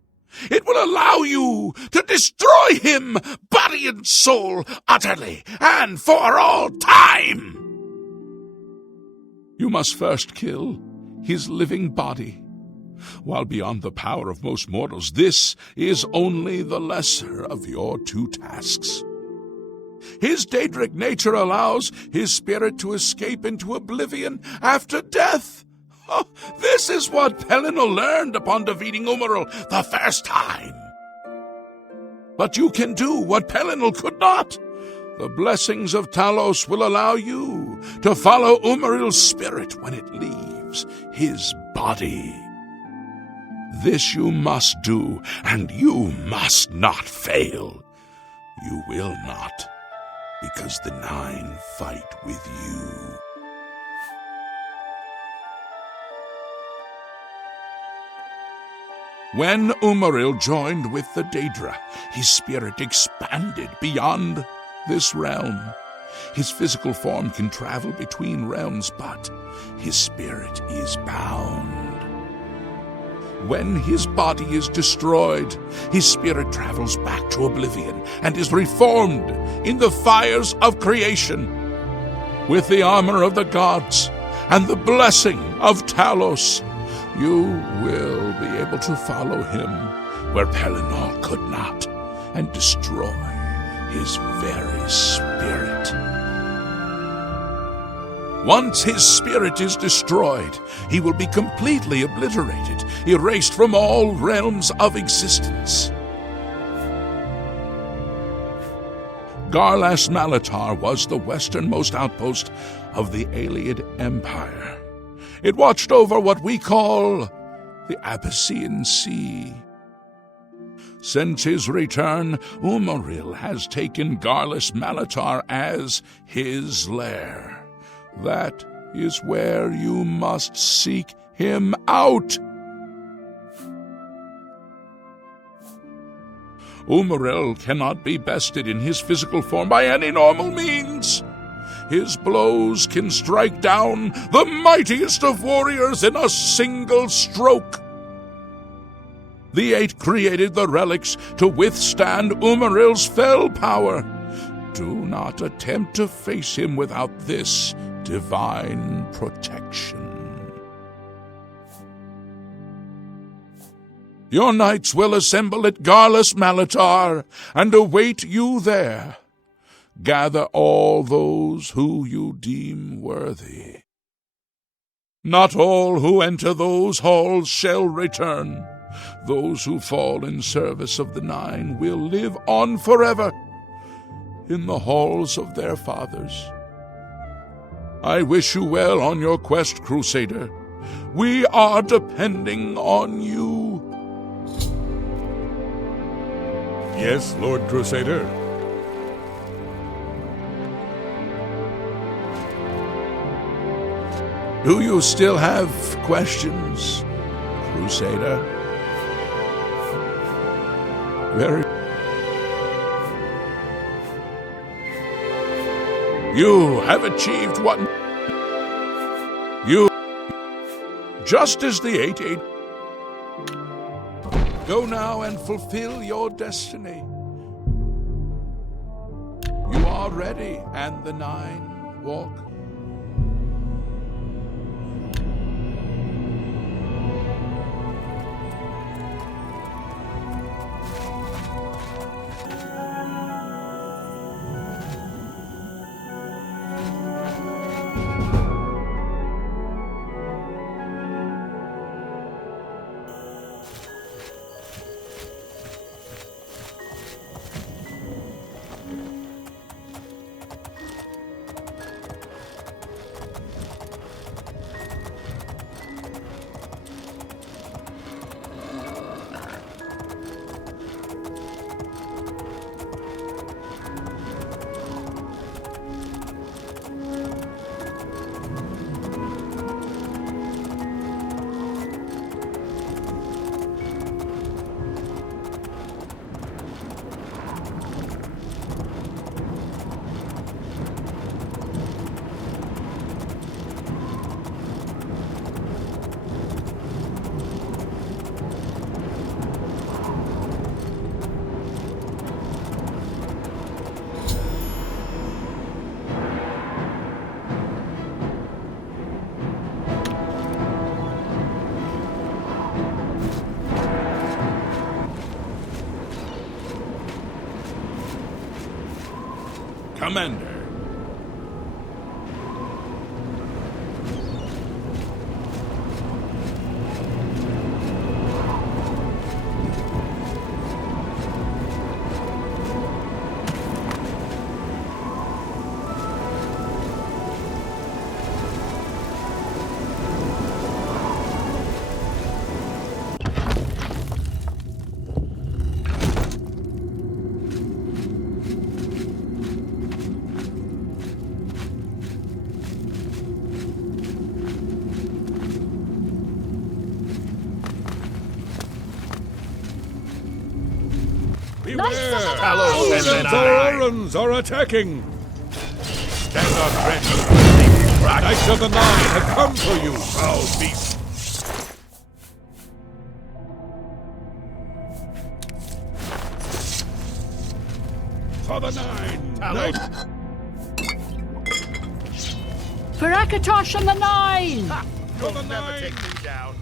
It will allow you to destroy him, body and soul, utterly and for all time. You must first kill his living body. While beyond the power of most mortals, this is only the lesser of your 2 tasks. His Daedric nature allows his spirit to escape into oblivion after death. Oh, this is what Pelinal learned upon defeating Umaril the first time. But you can do what Pelinal could not. The blessings of Talos will allow you to follow Umaril's spirit when it leaves his body. This you must do, and you must not fail. You will not, because the 9 fight with you. When Umaril joined with the Daedra, his spirit expanded beyond this realm. His physical form can travel between realms, but his spirit is bound. When his body is destroyed, his spirit travels back to Oblivion and is reformed in the fires of creation. With the armor of the gods and the blessing of Talos, you will be able to follow him where Pelinal could not and destroy his very spirit. Once his spirit is destroyed, he will be completely obliterated, erased from all realms of existence. Garlas Malatar was the westernmost outpost of the Ayleid Empire. It watched over what we call the Abyssinian Sea. Since his return, Umaril has taken Garlas Malatar as his lair. That is where you must seek him out. Umaril cannot be bested in his physical form by any normal means. His blows can strike down the mightiest of warriors in a single stroke. The Eight created the relics to withstand Umaril's fell power. Do not attempt to face him without this divine protection. Your knights will assemble at Garlas Malatar and await you there. Gather all those who you deem worthy. Not all who enter those halls shall return. Those who fall in service of the Nine will live on forever in the halls of their fathers. I wish you well on your quest, Crusader. We are depending on you. Yes, Lord Crusader. Do you still have questions, Crusader? Very. You have achieved what you, just as the Eight. Go now and fulfill your destiny. You are ready, and the Nine walk. Commander. Talos and the Orans are attacking! Stendarr ready. Knights of the Nine have come for you! Foul beast. For the nine! Talos! For Akatosh and the Nine! For the You'll never nine! take me down.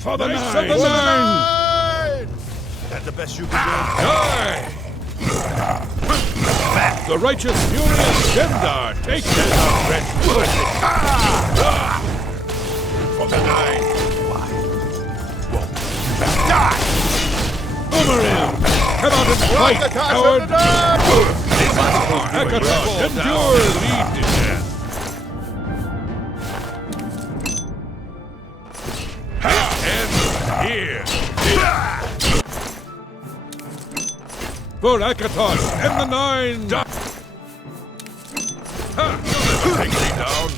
For the Mace nine! of the Nine! That's the best you can Die! The righteous fury of Stendarr! Take this! For the nine! Umaril! Come out and fight, coward! Akatosh, endure! Lead to death. Here! For Akatosh and the nine! Take me down.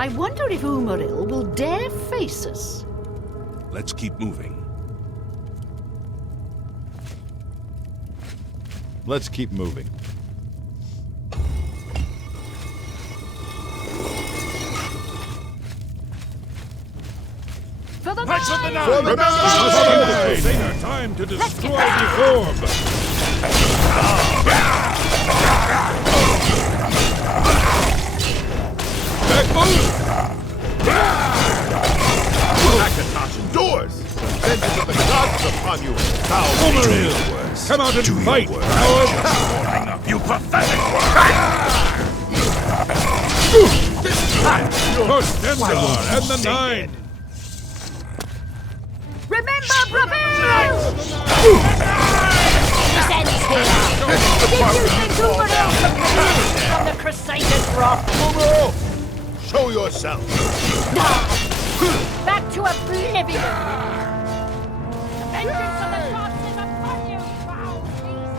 I wonder if Umaril will dare face us. Let's keep moving. Let's keep moving. For the Knights of the Nine! Nine! For the Nine! Crusader, time to destroy the orb! Back move! Akatosh endures! Vengeance of the gods is upon you, foul Umaril! Come out and fight, coward! Warming up, you pathetic worm! For Stendarr and the nine! Remember, Bravil! This ends here. Did you think Umaril could release from the Crusader's wrath? Umaril! Show yourself! Back to oblivion! Vengeance of the gods is upon you, foul beast!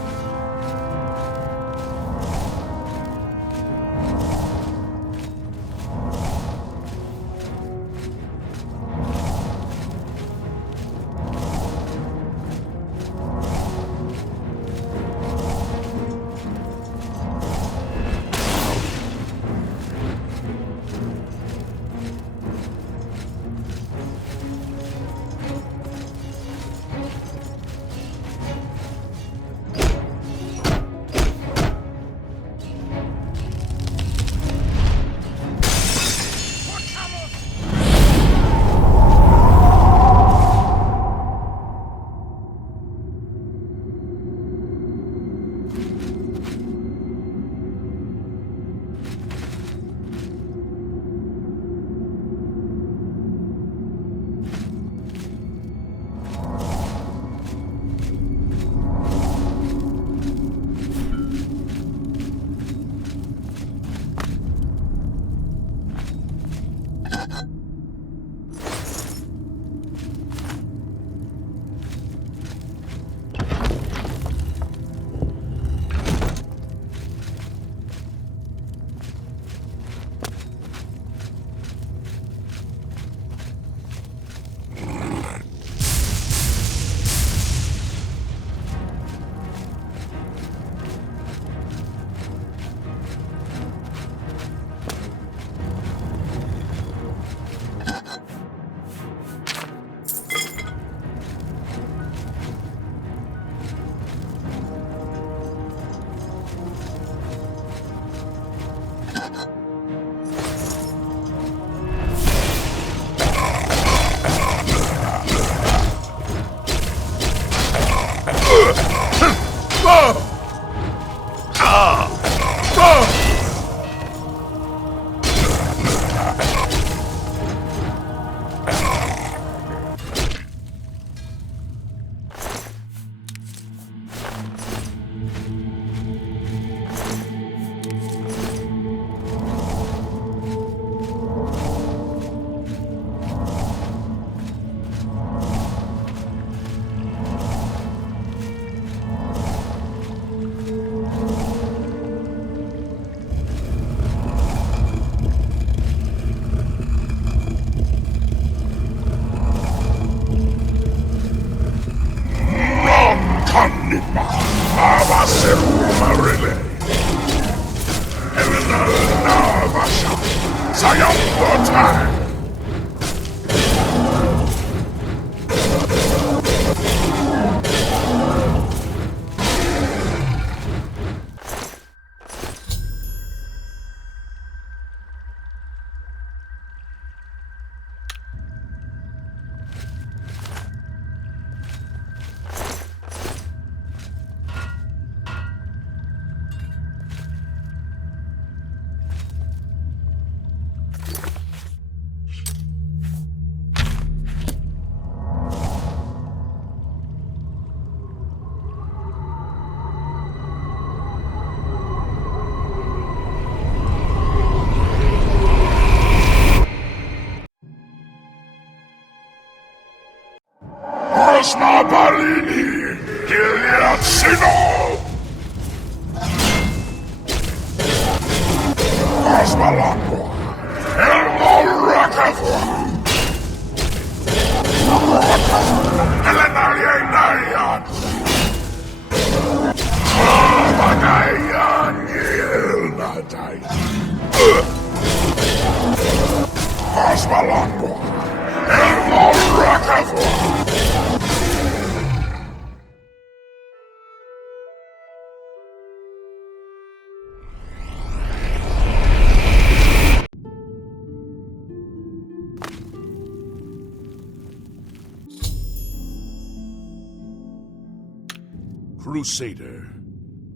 Umaril the Balini, Gilead Sinol! Cosmalangua, Elmo Rakavua! Elenaria Nayan! Abagayan Yilnatai! Cosmalangua, Elmo Rakavua! Crusader,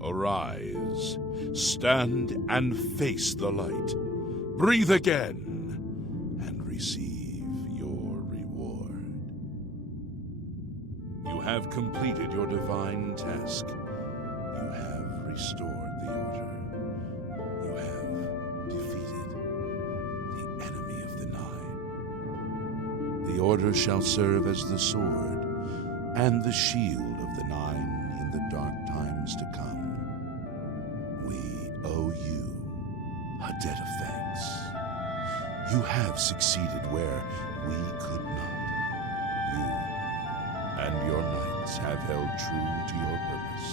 arise, stand and face the light. Breathe again and receive your reward. You have completed your divine task. You have restored the order. You have defeated the enemy of the Nine. The order shall serve as the sword and the shield of the Nine in the dark times to come. We owe you a debt of thanks. You have succeeded where we could not. You and your knights have held true to your purpose.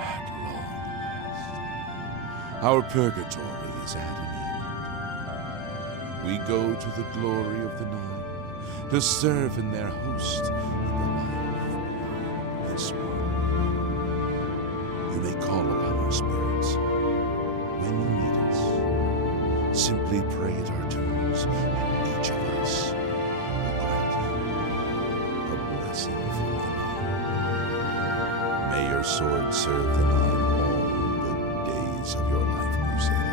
At long last, our purgatory is at an end. We go to the glory of the Nine to serve in their host in the life this world. You may call upon our spirits when you need us. Simply pray at our tombs, and each of us will grant you a blessing from the Nine. May your sword serve the Nine all the days of your life, Crusader.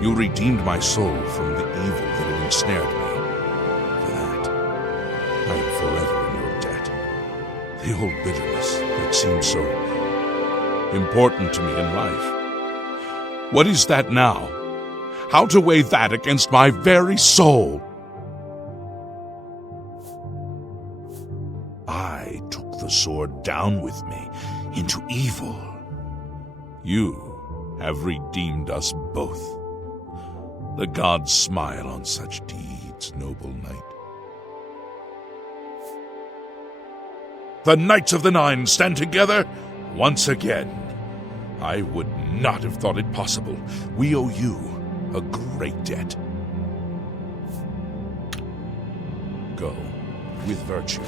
You redeemed my soul from the evil that had ensnared me. For that, I am forever in your debt. The old bitterness that seemed so important to me in life. What is that now? How to weigh that against my very soul? I took the sword down with me into evil. You have redeemed us both. The gods smile on such deeds, noble knight. The Knights of the Nine stand together once again. I would not have thought it possible. We owe you a great debt. Go with virtue.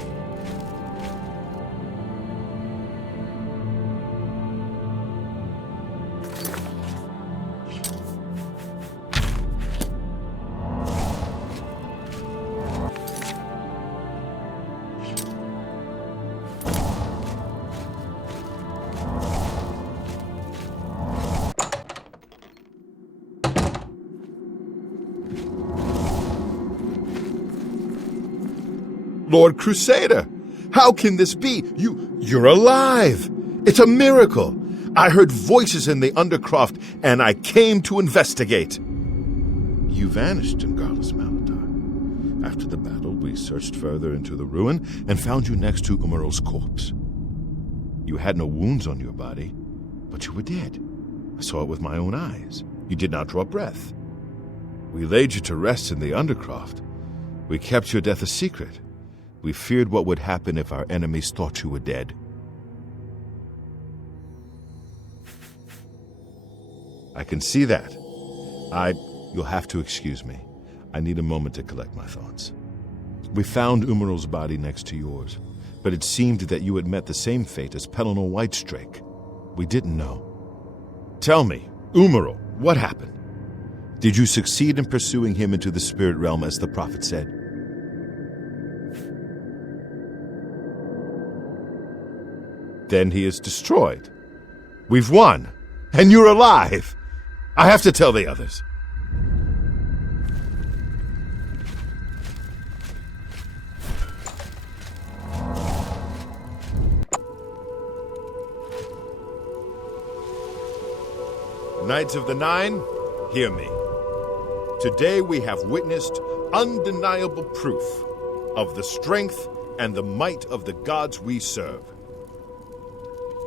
Lord Crusader, how can this be? You're alive! It's a miracle! I heard voices in the Undercroft, and I came to investigate. You vanished in Garlus Maladar. After the battle, we searched further into the ruin and found you next to Umaril's corpse. You had no wounds on your body, but you were dead. I saw it with my own eyes. You did not draw breath. We laid you to rest in the Undercroft. We kept your death a secret. We feared what would happen if our enemies thought you were dead. I can see that. You'll have to excuse me. I need a moment to collect my thoughts. We found Umaril's body next to yours, but it seemed that you had met the same fate as Pellinor Whitestrake. We didn't know. Tell me, Umaril, what happened? Did you succeed in pursuing him into the spirit realm as the prophet said? Then he is destroyed. We've won, and you're alive. I have to tell the others. Knights of the Nine, hear me. Today we have witnessed undeniable proof of the strength and the might of the gods we serve.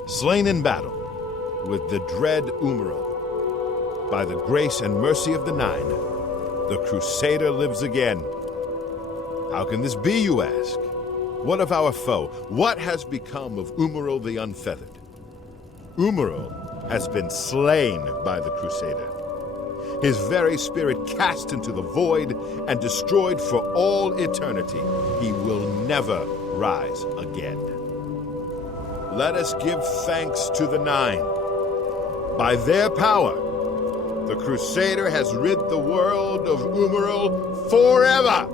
Slain in battle with the dread Umaril, by the grace and mercy of the Nine, the Crusader lives again. How can this be, you ask? What of our foe? What has become of Umaril the Unfeathered? Umaril has been slain by the Crusader. His very spirit cast into the void and destroyed for all eternity. He will never rise again. Let us give thanks to the Nine. By their power, the Crusader has rid the world of Umaril forever.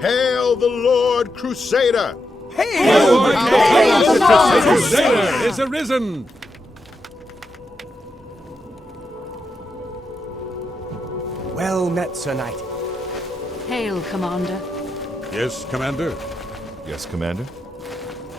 Hail the Lord Crusader! Hail the Crusader is arisen! Well met, Sir Knight. Hail, Commander. Yes, Commander. Yes, Commander?